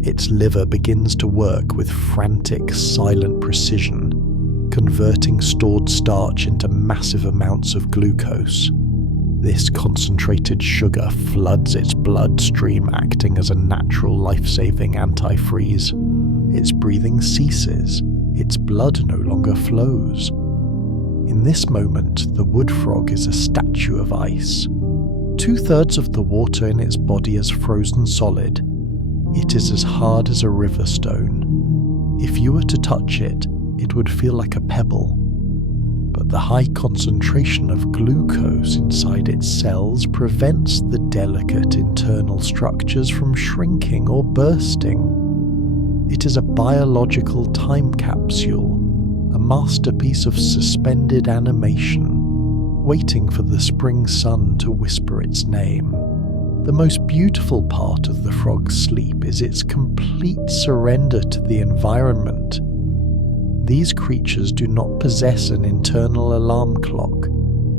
Its liver begins to work with frantic, silent precision, converting stored starch into massive amounts of glucose. This concentrated sugar floods its bloodstream, acting as a natural life-saving antifreeze. Its breathing ceases. Its blood no longer flows. In this moment, the wood frog is a statue of ice. 2/3 of the water in its body is frozen solid. It is as hard as a river stone. If you were to touch it, it would feel like a pebble. But the high concentration of glucose inside its cells prevents the delicate internal structures from shrinking or bursting. It is a biological time capsule, a masterpiece of suspended animation, waiting for the spring sun to whisper its name. The most beautiful part of the frog's sleep is its complete surrender to the environment. These creatures do not possess an internal alarm clock.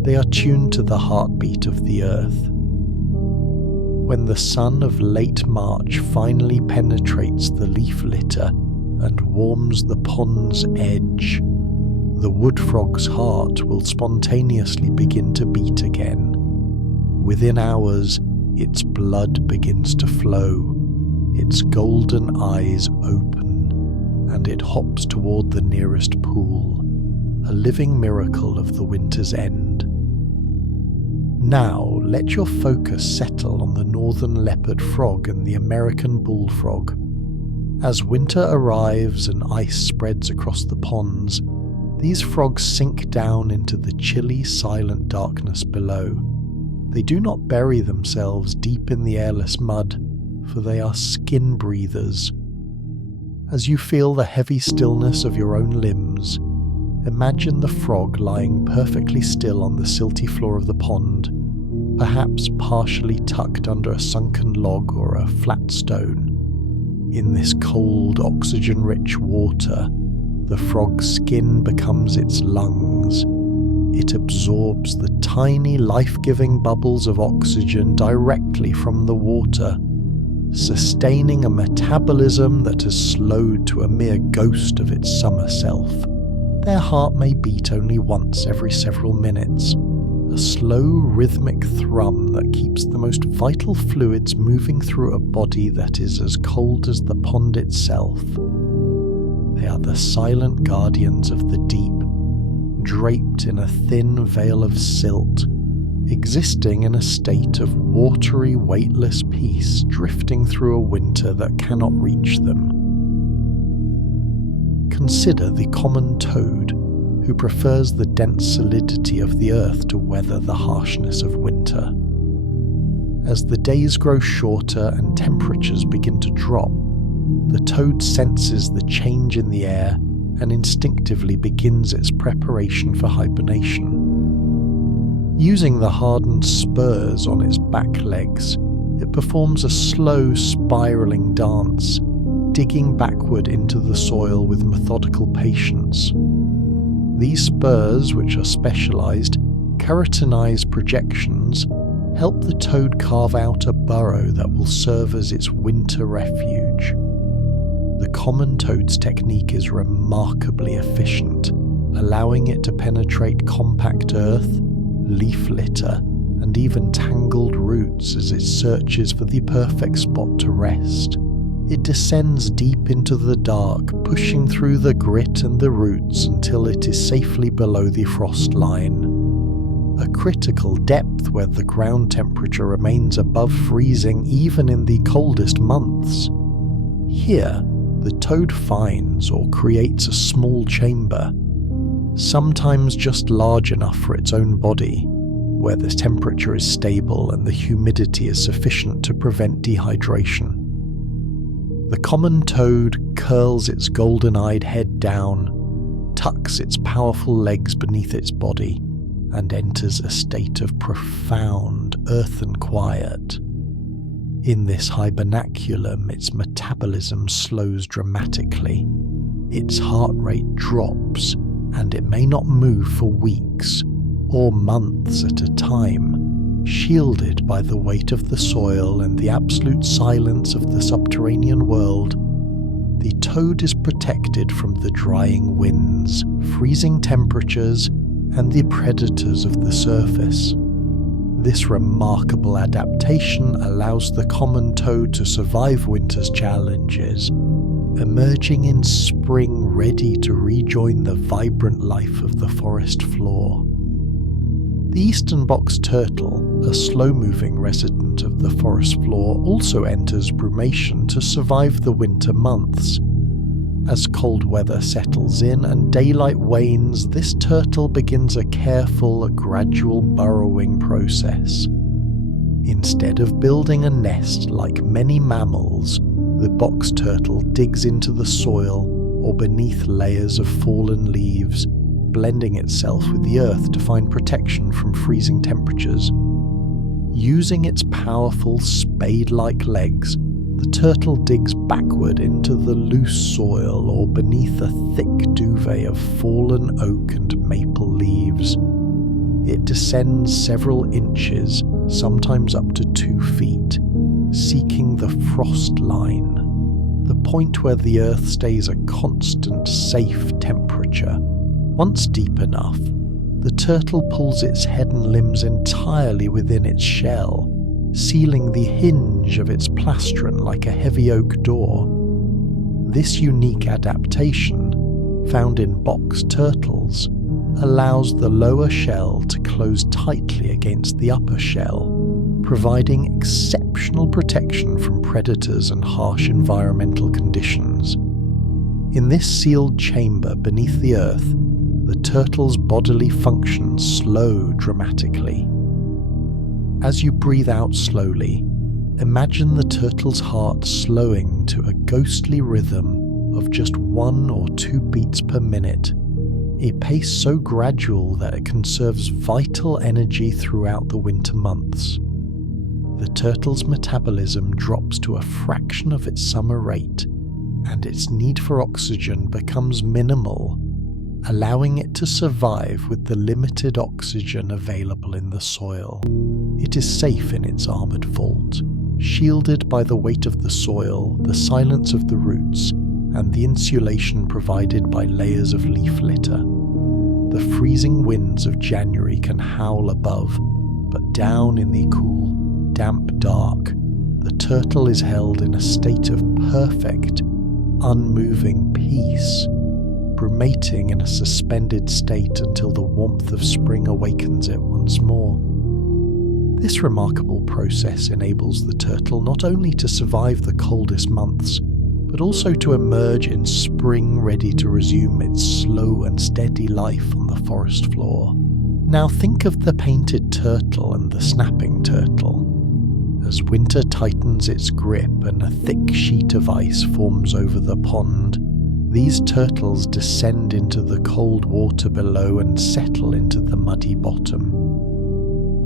They are tuned to the heartbeat of the earth. When the sun of late March finally penetrates the leaf litter and warms the pond's edge, the wood frog's heart will spontaneously begin to beat again. Within hours, its blood begins to flow, its golden eyes open, and it hops toward the nearest pool, a living miracle of the winter's end. Now, let your focus settle on the northern leopard frog and the American bullfrog. As winter arrives and ice spreads across the ponds, these frogs sink down into the chilly, silent darkness below. They do not bury themselves deep in the airless mud, for they are skin breathers. As you feel the heavy stillness of your own limbs, imagine the frog lying perfectly still on the silty floor of the pond, perhaps partially tucked under a sunken log or a flat stone. In this cold, oxygen-rich water, the frog's skin becomes its lungs. It absorbs the tiny life-giving bubbles of oxygen directly from the water, sustaining a metabolism that has slowed to a mere ghost of its summer self. Their heart may beat only once every several minutes, a slow rhythmic thrum that keeps the most vital fluids moving through a body that is as cold as the pond itself. They are the silent guardians of the deep, draped in a thin veil of silt, existing in a state of watery, weightless peace, drifting through a winter that cannot reach them. Consider the common toad, who prefers the dense solidity of the earth to weather the harshness of winter. As the days grow shorter and temperatures begin to drop, the toad senses the change in the air and instinctively begins its preparation for hibernation. Using the hardened spurs on its back legs, it performs a slow, spiraling dance, digging backward into the soil with methodical patience. These spurs, which are specialized, keratinized projections, help the toad carve out a burrow that will serve as its winter refuge. The common toad's technique is remarkably efficient, allowing it to penetrate compact earth, leaf litter, and even tangled roots as it searches for the perfect spot to rest. It descends deep into the dark, pushing through the grit and the roots until it is safely below the frost line, a critical depth where the ground temperature remains above freezing even in the coldest months. Here, the toad finds or creates a small chamber, sometimes just large enough for its own body, where the temperature is stable and the humidity is sufficient to prevent dehydration. The common toad curls its golden-eyed head down, tucks its powerful legs beneath its body, and enters a state of profound earthen quiet. In this hibernaculum, its metabolism slows dramatically. Its heart rate drops, and it may not move for weeks or months at a time, shielded by the weight of the soil and the absolute silence of the subterranean world. The toad is protected from the drying winds, freezing temperatures, and the predators of the surface. This remarkable adaptation allows the common toad to survive winter's challenges, emerging in spring ready to rejoin the vibrant life of the forest floor. The eastern box turtle, a slow-moving resident of the forest floor, also enters brumation to survive the winter months. As cold weather settles in and daylight wanes, this turtle begins a careful, gradual burrowing process. Instead of building a nest like many mammals, the box turtle digs into the soil or beneath layers of fallen leaves, blending itself with the earth to find protection from freezing temperatures. Using its powerful spade-like legs, the turtle digs backward into the loose soil or beneath a thick duvet of fallen oak and maple leaves. It descends several inches, sometimes up to 2 feet, seeking the frost line, the point where the earth stays a constant, safe temperature. Once deep enough, the turtle pulls its head and limbs entirely within its shell, sealing the hinge of its plastron like a heavy oak door. This unique adaptation, found in box turtles, allows the lower shell to close tightly against the upper shell, providing exceptional protection from predators and harsh environmental conditions. In this sealed chamber beneath the earth, the turtle's bodily functions slow dramatically. As you breathe out slowly, imagine the turtle's heart slowing to a ghostly rhythm of just 1 or 2 beats per minute, a pace so gradual that it conserves vital energy throughout the winter months. the turtle's metabolism drops to a fraction of its summer rate, and its need for oxygen becomes minimal, allowing it to survive with the limited oxygen available in the soil. It is safe in its armoured vault, shielded by the weight of the soil, the silence of the roots, and the insulation provided by layers of leaf litter. The freezing winds of January can howl above, but down in the cool, damp dark, the turtle is held in a state of perfect, unmoving peace, brumating in a suspended state until the warmth of spring awakens it once more. This remarkable process enables the turtle not only to survive the coldest months, but also to emerge in spring ready to resume its slow and steady life on the forest floor. Now think of the painted turtle and the snapping turtle. As winter tightens its grip and a thick sheet of ice forms over the pond, these turtles descend into the cold water below and settle into the muddy bottom.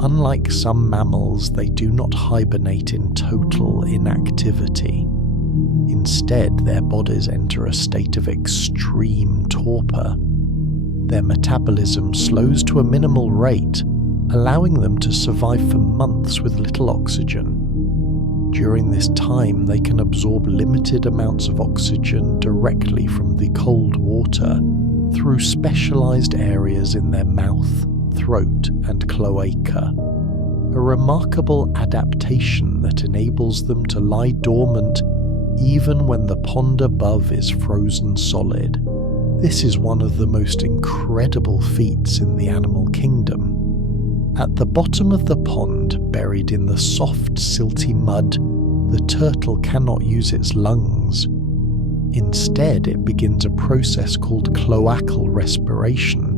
Unlike some mammals, they do not hibernate in total inactivity. Instead, their bodies enter a state of extreme torpor. Their metabolism slows to a minimal rate, allowing them to survive for months with little oxygen. During this time, they can absorb limited amounts of oxygen directly from the cold water through specialized areas in their mouth, throat, and cloaca. A remarkable adaptation that enables them to lie dormant even when the pond above is frozen solid. This is one of the most incredible feats in the animal kingdom. At the bottom of the pond, buried in the soft, silty mud, the turtle cannot use its lungs. Instead, it begins a process called cloacal respiration.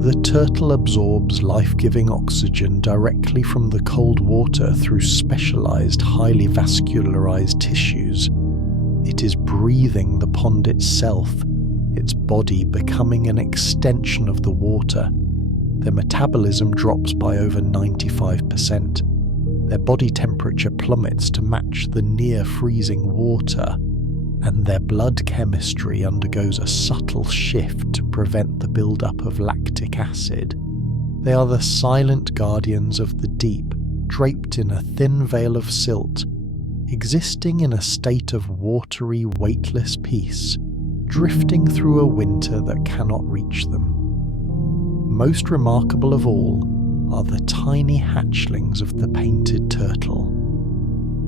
The turtle absorbs life-giving oxygen directly from the cold water through specialized, highly vascularized tissues. It is breathing the pond itself, its body becoming an extension of the water. Their metabolism drops by over 95%. Their body temperature plummets to match the near-freezing water, and their blood chemistry undergoes a subtle shift to prevent the buildup of lactic acid. They are the silent guardians of the deep, draped in a thin veil of silt, existing in a state of watery, weightless peace, drifting through a winter that cannot reach them. Most remarkable of all are the tiny hatchlings of the painted turtle.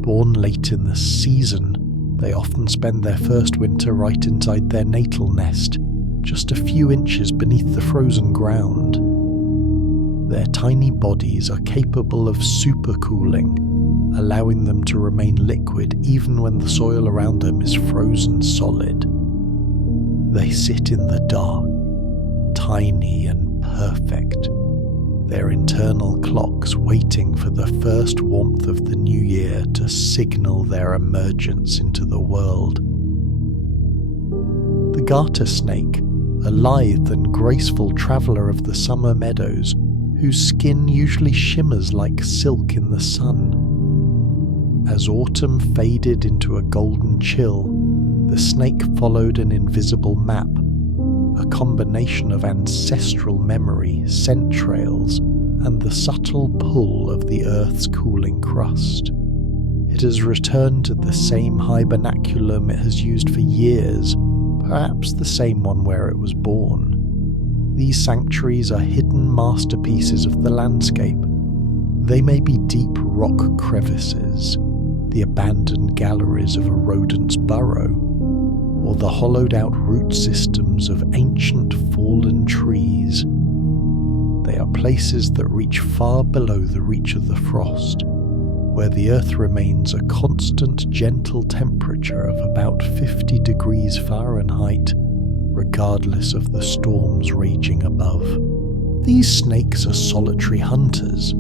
Born late in the season, they often spend their first winter right inside their natal nest, just a few inches beneath the frozen ground. Their tiny bodies are capable of supercooling, allowing them to remain liquid even when the soil around them is frozen solid. They sit in the dark, tiny and perfect, their internal clocks waiting for the first warmth of the new year to signal their emergence into the world. The garter snake, a lithe and graceful traveller of the summer meadows, whose skin usually shimmers like silk in the sun. As autumn faded into a golden chill, the snake followed an invisible map, a combination of ancestral memory, scent trails, and the subtle pull of the Earth's cooling crust. It has returned to the same hibernaculum it has used for years, perhaps the same one where it was born. These sanctuaries are hidden masterpieces of the landscape. They may be deep rock crevices, the abandoned galleries of a rodent's burrow, or the hollowed-out root systems of ancient fallen trees. They are places that reach far below the reach of the frost, where the earth remains a constant gentle temperature of about 50 degrees Fahrenheit, regardless of the storms raging above. These snakes are solitary hunters,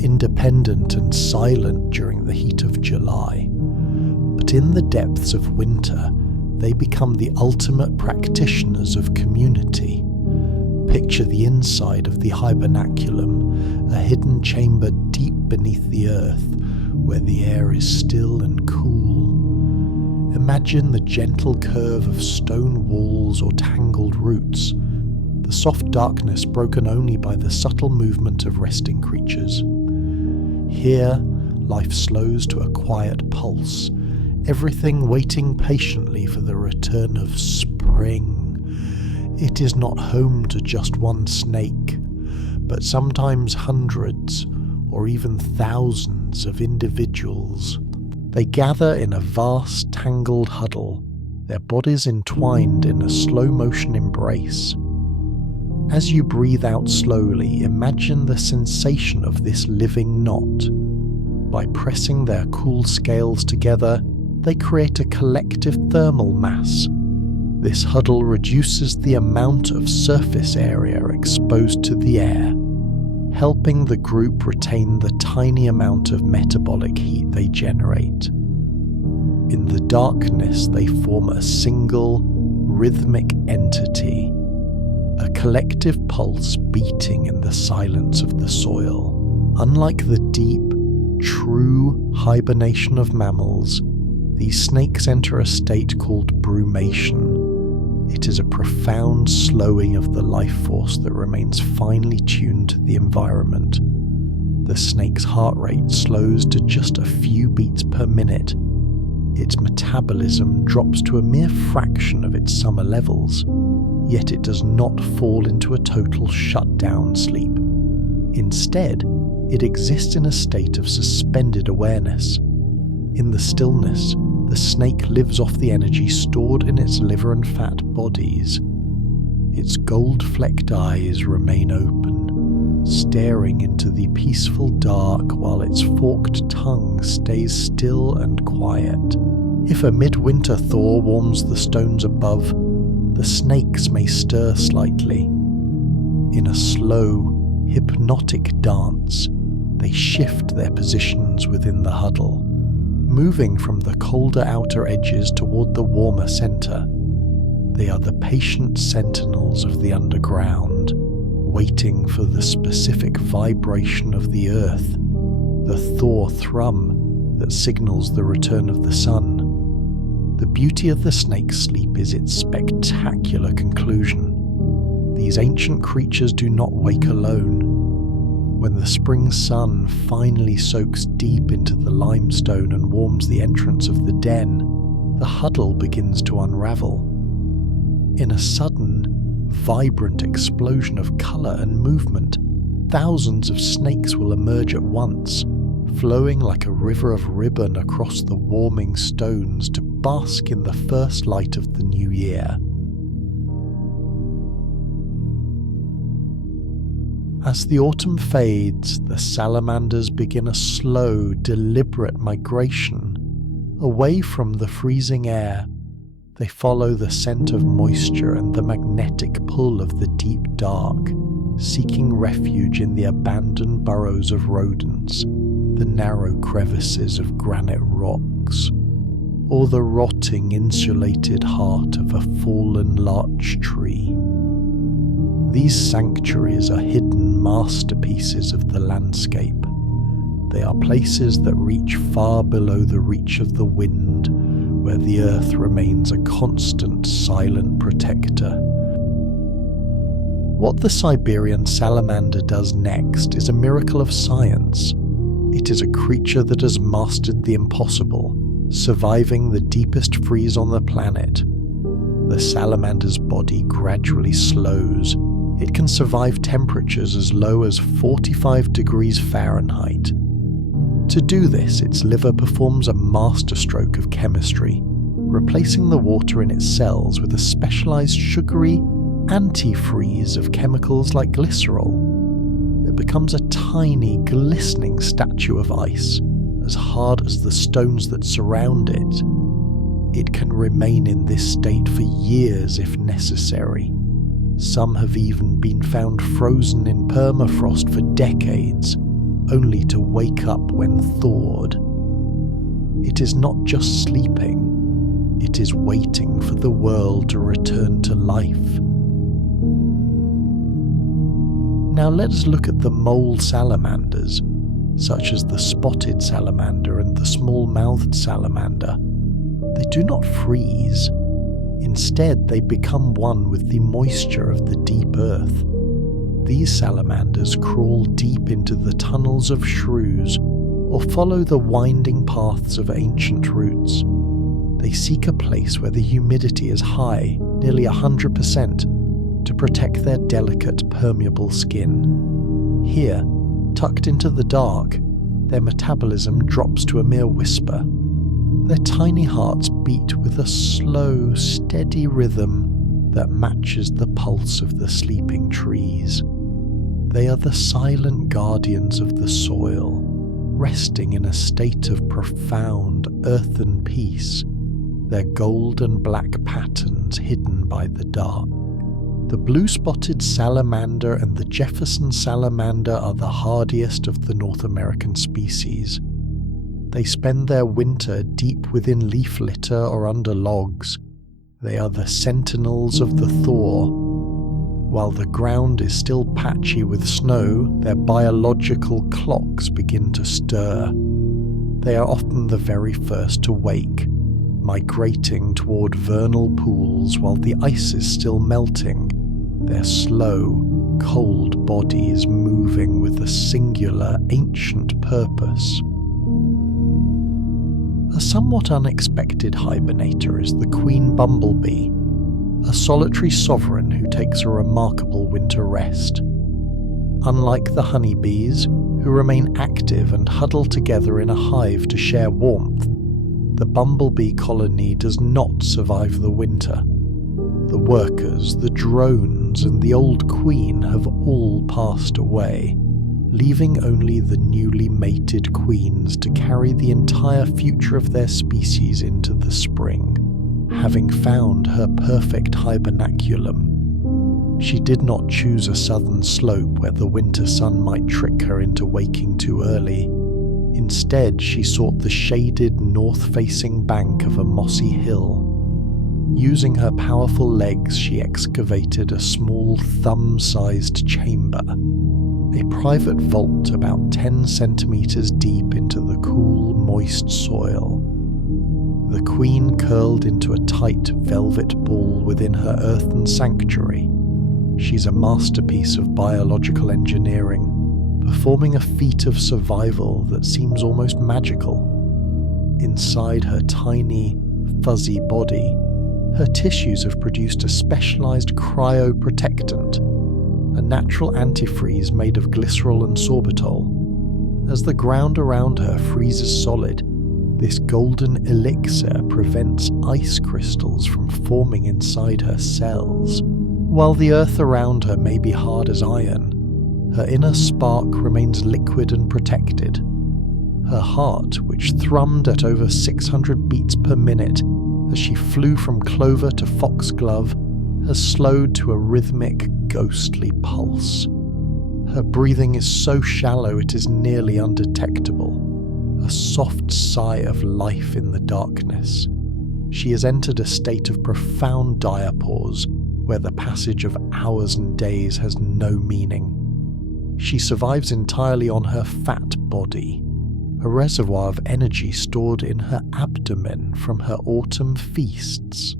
independent and silent during the heat of July, but in the depths of winter, they become the ultimate practitioners of community. Picture the inside of the hibernaculum, a hidden chamber deep beneath the earth, where the air is still and cool. Imagine the gentle curve of stone walls or tangled roots, the soft darkness broken only by the subtle movement of resting creatures. Here, life slows to a quiet pulse, everything waiting patiently for the return of spring. It is not home to just one snake, but sometimes hundreds or even thousands of individuals. They gather in a vast, tangled huddle, their bodies entwined in a slow-motion embrace. As you breathe out slowly, imagine the sensation of this living knot. By pressing their cool scales together, they create a collective thermal mass. This huddle reduces the amount of surface area exposed to the air, helping the group retain the tiny amount of metabolic heat they generate. In the darkness, they form a single, rhythmic entity, a collective pulse beating in the silence of the soil. Unlike the deep, true hibernation of mammals, these snakes enter a state called brumation. It is a profound slowing of the life force that remains finely tuned to the environment. The snake's heart rate slows to just a few beats per minute. Its metabolism drops to a mere fraction of its summer levels, yet it does not fall into a total shutdown sleep. Instead, it exists in a state of suspended awareness. In the stillness, the snake lives off the energy stored in its liver and fat bodies. Its gold-flecked eyes remain open, staring into the peaceful dark while its forked tongue stays still and quiet. If a midwinter thaw warms the stones above, the snakes may stir slightly. In a slow, hypnotic dance, they shift their positions within the huddle, moving from the colder outer edges toward the warmer center. They are the patient sentinels of the underground, waiting for the specific vibration of the earth, the thaw thrum that signals the return of the sun. The beauty of the snake's sleep is its spectacular conclusion. These ancient creatures do not wake alone. When the spring sun finally soaks deep into the limestone and warms the entrance of the den, the huddle begins to unravel. In a sudden, vibrant explosion of colour and movement, thousands of snakes will emerge at once, flowing like a river of ribbon across the warming stones to bask in the first light of the new year. As the autumn fades, the salamanders begin a slow, deliberate migration away from the freezing air. They follow the scent of moisture and the magnetic pull of the deep dark, seeking refuge in the abandoned burrows of rodents, the narrow crevices of granite rocks, or the rotting insulated heart of a fallen larch tree. These sanctuaries are hidden masterpieces of the landscape. They are places that reach far below the reach of the wind, where the earth remains a constant, silent protector. What the Siberian salamander does next is a miracle of science. It is a creature that has mastered the impossible, surviving the deepest freeze on the planet. The salamander's body gradually slows. It can survive temperatures as low as 45 degrees Fahrenheit. To do this, its liver performs a masterstroke of chemistry, replacing the water in its cells with a specialized sugary antifreeze of chemicals like glycerol. It becomes a tiny, glistening statue of ice, as hard as the stones that surround it. It can remain in this state for years if necessary. Some have even been found frozen in permafrost for decades, only to wake up when thawed. It is not just sleeping, it is waiting for the world to return to life. Now let us look at the mole salamanders. such as the spotted salamander and the small-mouthed salamander, they do not freeze. Instead, they become one with the moisture of the deep earth. These salamanders crawl deep into the tunnels of shrews or follow the winding paths of ancient roots. They seek a place where the humidity is high, nearly 100%, to protect their delicate, permeable skin. Here, tucked into the dark, their metabolism drops to a mere whisper. Their tiny hearts beat with a slow, steady rhythm that matches the pulse of the sleeping trees. They are the silent guardians of the soil, resting in a state of profound earthen peace, their gold and black patterns hidden by the dark. The blue-spotted salamander and the Jefferson salamander are the hardiest of the North American species. They spend their winter deep within leaf litter or under logs. They are the sentinels of the thaw. While the ground is still patchy with snow, their biological clocks begin to stir. They are often the very first to wake, migrating toward vernal pools while the ice is still melting, their slow, cold bodies moving with a singular, ancient purpose. A somewhat unexpected hibernator is the queen bumblebee, a solitary sovereign who takes a remarkable winter rest. Unlike the honeybees, who remain active and huddle together in a hive to share warmth, the bumblebee colony does not survive the winter. The workers, the drones, and the old queen have all passed away, leaving only the newly mated queens to carry the entire future of their species into the spring. Having found her perfect hibernaculum, she did not choose a southern slope where the winter sun might trick her into waking too early. Instead, she sought the shaded north-facing bank of a mossy hill. Using her powerful legs, she excavated a small thumb-sized chamber, a private vault about 10 centimeters deep into the cool, moist soil. The queen curled into a tight velvet ball within her earthen sanctuary. She's a masterpiece of biological engineering, performing a feat of survival that seems almost magical. Inside her tiny, fuzzy body, her tissues have produced a specialized cryoprotectant, a natural antifreeze made of glycerol and sorbitol. As the ground around her freezes solid, this golden elixir prevents ice crystals from forming inside her cells. While the earth around her may be hard as iron, her inner spark remains liquid and protected. Her heart, which thrummed at over 600 beats per minute as she flew from clover to foxglove, has slowed to a rhythmic, ghostly pulse. Her breathing is so shallow it is nearly undetectable, a soft sigh of life in the darkness. She has entered a state of profound diapause, where the passage of hours and days has no meaning. She survives entirely on her fat body, a reservoir of energy stored in her abdomen from her autumn feasts.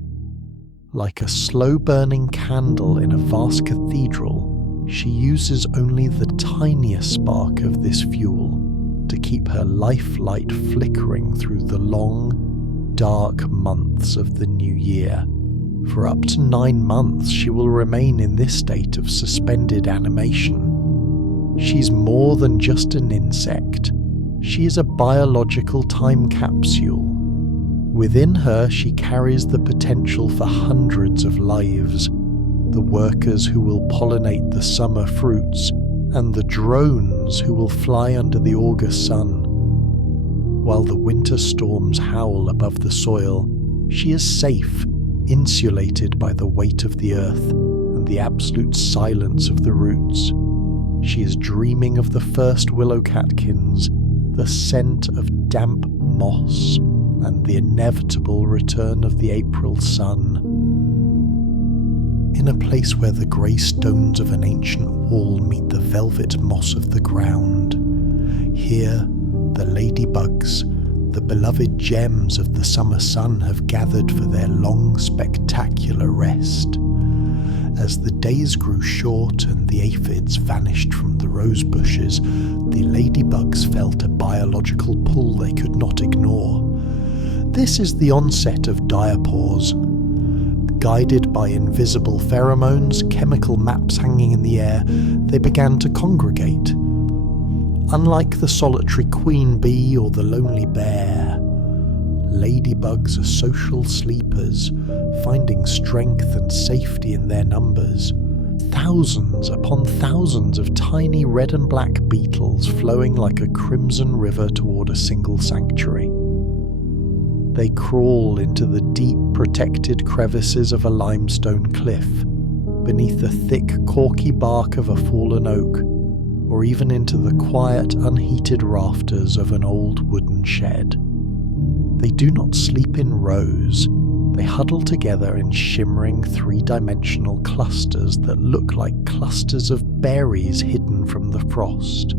Like a slow-burning candle in a vast cathedral, she uses only the tiniest spark of this fuel to keep her life-light flickering through the long, dark months of the new year. For up to 9 months she will remain in this state of suspended animation. She's more than just an insect. She is a biological time capsule. Within her she carries the potential for hundreds of lives, the workers who will pollinate the summer fruits, and the drones who will fly under the August sun. While the winter storms howl above the soil, she is safe, insulated by the weight of the earth and the absolute silence of the roots. She is dreaming of the first willow catkins, the scent of damp moss, and the inevitable return of the April sun. In a place where the grey stones of an ancient wall meet the velvet moss of the ground, Here, the ladybugs, the beloved gems of the summer sun, have gathered for their long, spectacular rest. As the days grew short and the aphids vanished from the rose bushes, the ladybugs felt a biological pull they could not ignore. This is the onset of diapause. Guided by invisible pheromones, chemical maps hanging in the air, they began to congregate. Unlike the solitary queen bee or the lonely bear, ladybugs are social sleepers, finding strength and safety in their numbers. Thousands upon thousands of tiny red and black beetles flowing like a crimson river toward a single sanctuary. They crawl into the deep, protected crevices of a limestone cliff, beneath the thick, corky bark of a fallen oak, or even into the quiet, unheated rafters of an old wooden shed. They do not sleep in rows. They huddle together in shimmering three-dimensional clusters that look like clusters of berries hidden from the frost.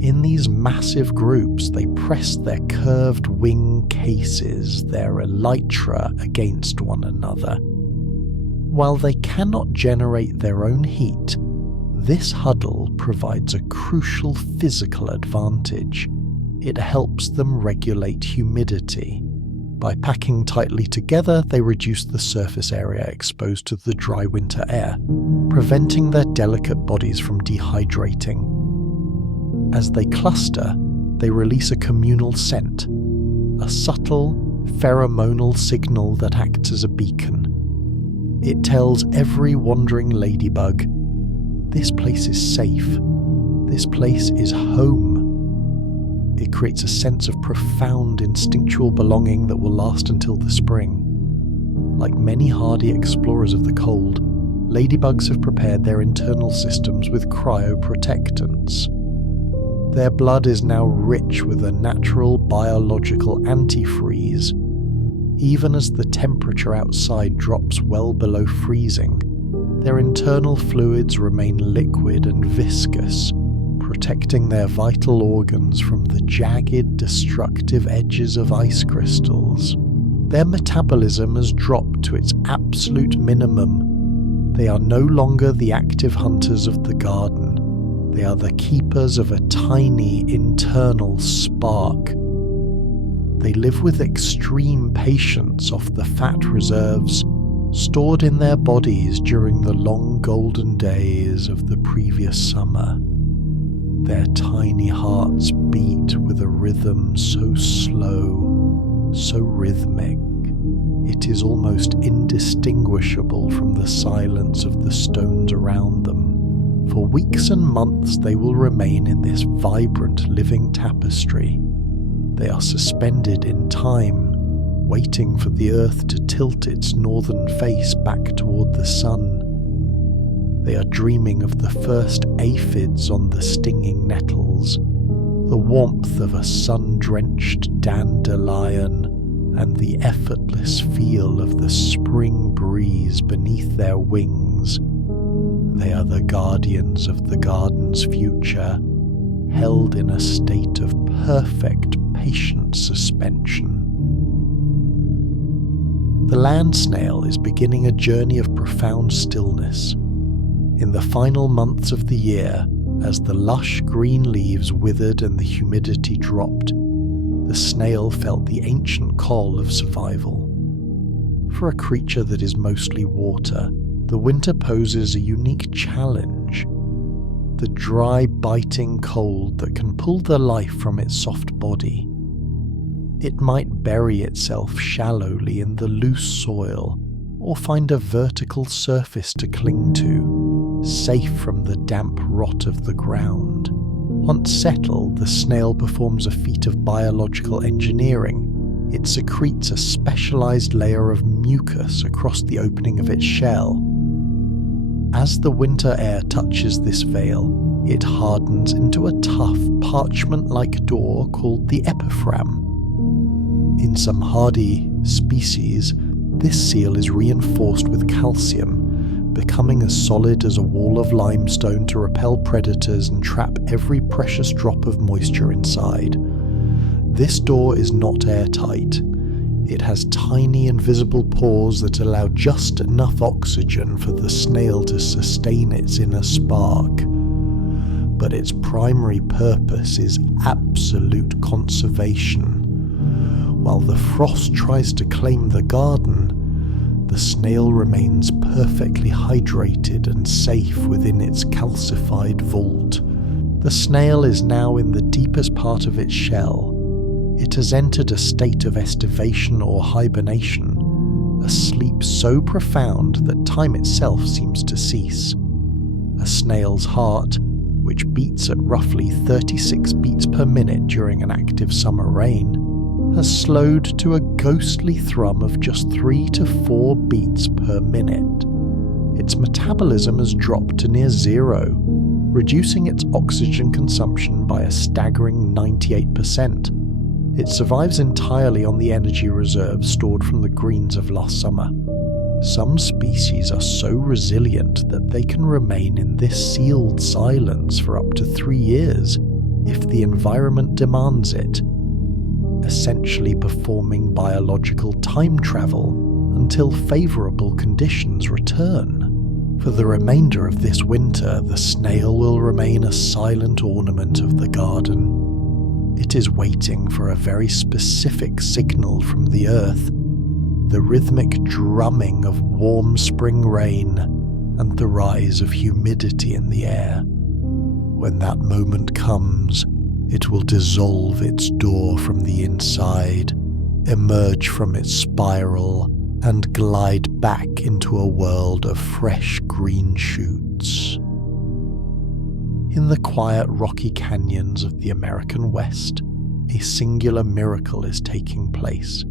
In these massive groups, they press their curved wing cases, their elytra, against one another. While they cannot generate their own heat, this huddle provides a crucial physical advantage. It helps them regulate humidity. By packing tightly together, they reduce the surface area exposed to the dry winter air, preventing their delicate bodies from dehydrating. As they cluster, they release a communal scent, a subtle, pheromonal signal that acts as a beacon. It tells every wandering ladybug, this place is safe, this place is home. It creates a sense of profound instinctual belonging that will last until the spring. Like many hardy explorers of the cold, ladybugs have prepared their internal systems with cryoprotectants. Their blood is now rich with a natural biological antifreeze. Even as the temperature outside drops well below freezing, their internal fluids remain liquid and viscous, protecting their vital organs from the jagged, destructive edges of ice crystals. Their metabolism has dropped to its absolute minimum. They are no longer the active hunters of the garden. They are the keepers of a tiny internal spark. They live with extreme patience off the fat reserves stored in their bodies during the long golden days of the previous summer. Their tiny hearts beat with a rhythm so slow, so rhythmic, it is almost indistinguishable from the silence of the stones around them. For weeks and months they will remain in this vibrant living tapestry. They are suspended in time, waiting for the earth to tilt its northern face back toward the sun. They are dreaming of the first aphids on the stinging nettles, the warmth of a sun-drenched dandelion, and the effortless feel of the spring breeze beneath their wings. They are the guardians of the garden's future, held in a state of perfect patient suspension. The land snail is beginning a journey of profound stillness. In the final months of the year, as the lush green leaves withered and the humidity dropped, the snail felt the ancient call of survival. For a creature that is mostly water, the winter poses a unique challenge. The dry, biting cold that can pull the life from its soft body. It might bury itself shallowly in the loose soil, or find a vertical surface to cling to, safe from the damp rot of the ground. Once settled, the snail performs a feat of biological engineering. It secretes a specialized layer of mucus across the opening of its shell. As the winter air touches this veil, it hardens into a tough, parchment-like door called the epiphragm. In some hardy species, this seal is reinforced with calcium, becoming as solid as a wall of limestone to repel predators and trap every precious drop of moisture inside. This door is not airtight. It has tiny invisible pores that allow just enough oxygen for the snail to sustain its inner spark. But its primary purpose is absolute conservation. While the frost tries to claim the garden, the snail remains perfectly hydrated and safe within its calcified vault. The snail is now in the deepest part of its shell. It has entered a state of estivation or hibernation, a sleep so profound that time itself seems to cease. A snail's heart, which beats at roughly 36 beats per minute during an active summer rain, has slowed to a ghostly thrum of just 3 to 4 beats per minute. Its metabolism has dropped to near zero, reducing its oxygen consumption by a staggering 98%. It survives entirely on the energy reserves stored from the greens of last summer. Some species are so resilient that they can remain in this sealed silence for up to 3 years if the environment demands it, essentially performing biological time travel until favourable conditions return. For the remainder of this winter, the snail will remain a silent ornament of the garden. It is waiting for a very specific signal from the earth, the rhythmic drumming of warm spring rain and the rise of humidity in the air. When that moment comes, it will dissolve its door from the inside, emerge from its spiral, and glide back into a world of fresh green shoots. In the quiet rocky canyons of the American West, a singular miracle is taking place.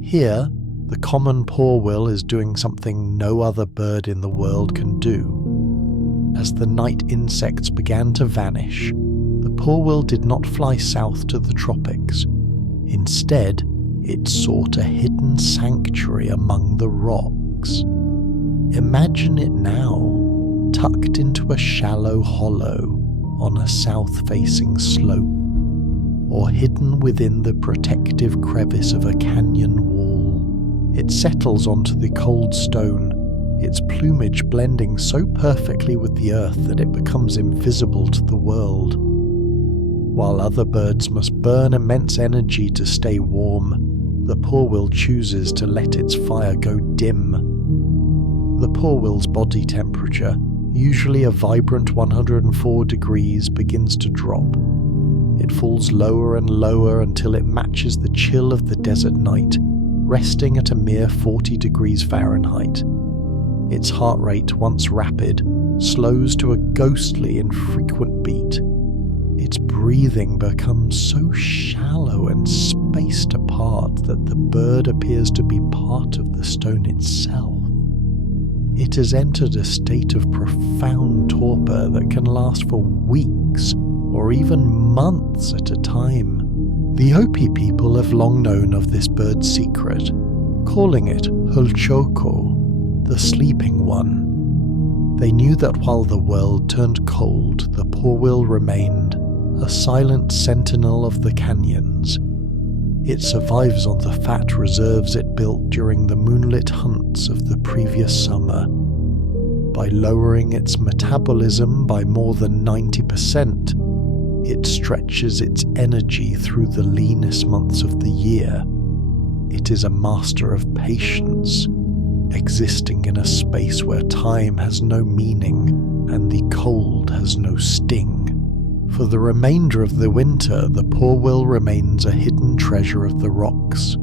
Here, the common poorwill is doing something no other bird in the world can do. As the night insects began to vanish, the poorwill did not fly south to the tropics. Instead, it sought a hidden sanctuary among the rocks. Imagine it now, tucked into a shallow hollow on a south-facing slope, or hidden within the protective crevice of a canyon wall. It settles onto the cold stone, its plumage blending so perfectly with the earth that it becomes invisible to the world. While other birds must burn immense energy to stay warm, the poorwill chooses to let its fire go dim. The poorwill's body temperature, usually a vibrant 104 degrees, begins to drop. It falls lower and lower until it matches the chill of the desert night, resting at a mere 40 degrees Fahrenheit. Its heart rate, once rapid, slows to a ghostly, infrequent beat. Its breathing becomes so shallow and spaced apart that the bird appears to be part of the stone itself. It has entered a state of profound torpor that can last for weeks or even months at a time. The Hopi people have long known of this bird's secret, calling it Hulchoko, the sleeping one. They knew that while the world turned cold, the poorwill remained a silent sentinel of the canyons. It survives on the fat reserves it built during the moonlit hunts of the previous summer. By lowering its metabolism by more than 90%, it stretches its energy through the leanest months of the year. It is a master of patience, existing in a space where time has no meaning and the cold has no sting. For the remainder of the winter, the poorwill remains a hidden treasure of the rocks.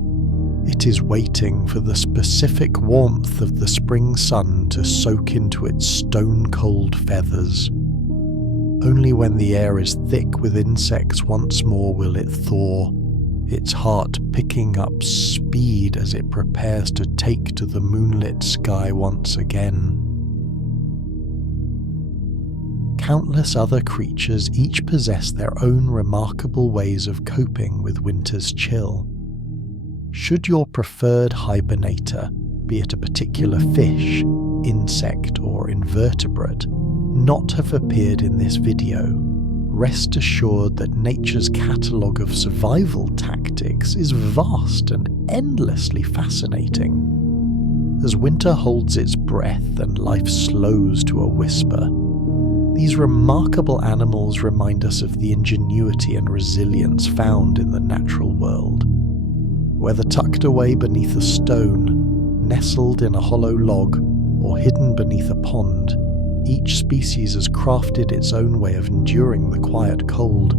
It is waiting for the specific warmth of the spring sun to soak into its stone-cold feathers. Only when the air is thick with insects once more will it thaw, its heart picking up speed as it prepares to take to the moonlit sky once again. Countless other creatures each possess their own remarkable ways of coping with winter's chill. Should your preferred hibernator, be it a particular fish, insect, or invertebrate not have appeared in this video, rest assured that nature's catalogue of survival tactics is vast and endlessly fascinating. As winter holds its breath and life slows to a whisper, these remarkable animals remind us of the ingenuity and resilience found in the natural world. Whether tucked away beneath a stone, nestled in a hollow log, or hidden beneath a pond, each species has crafted its own way of enduring the quiet cold.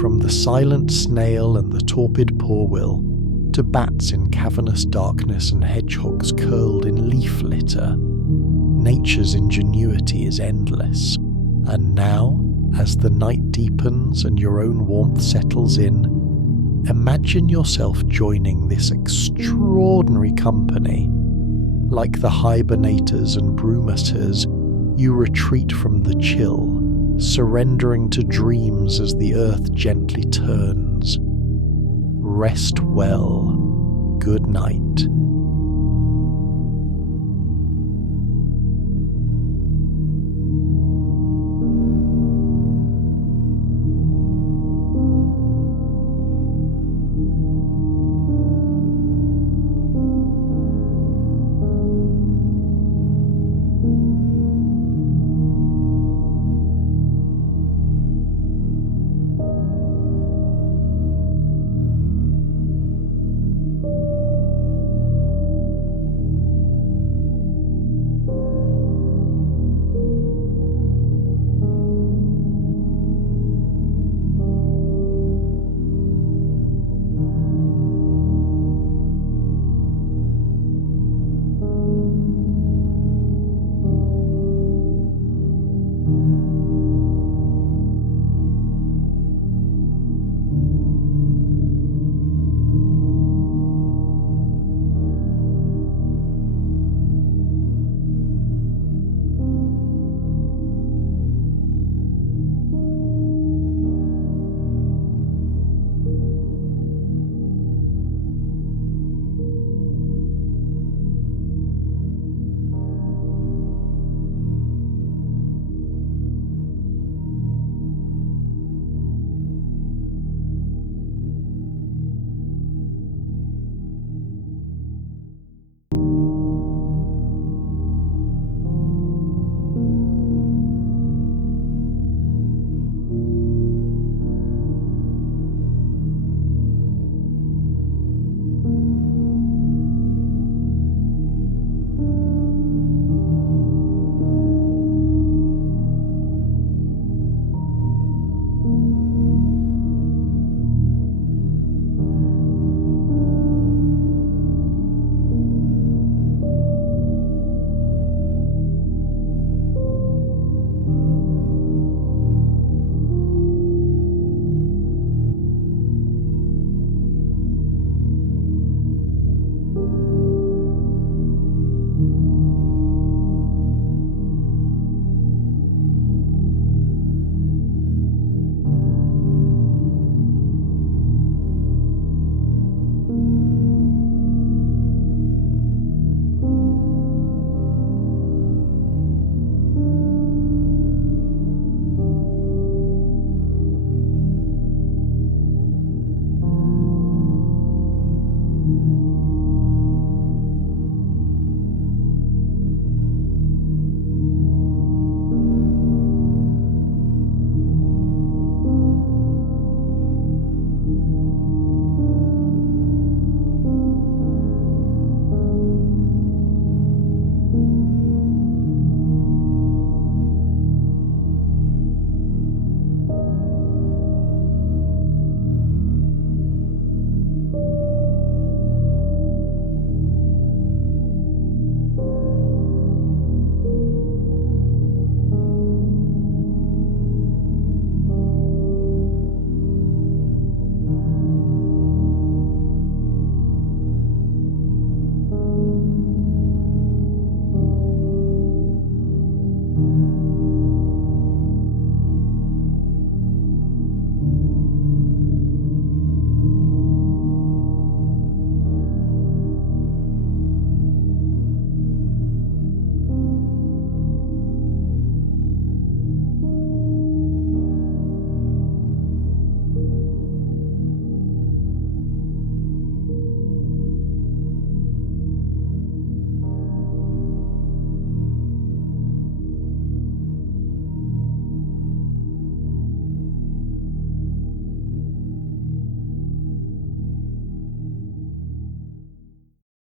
From the silent snail and the torpid poorwill, to bats in cavernous darkness and hedgehogs curled in leaf litter, nature's ingenuity is endless. And now, as the night deepens and your own warmth settles in, imagine yourself joining this extraordinary company. Like the hibernators and brumators, you retreat from the chill, surrendering to dreams as the earth gently turns. Rest well. Good night.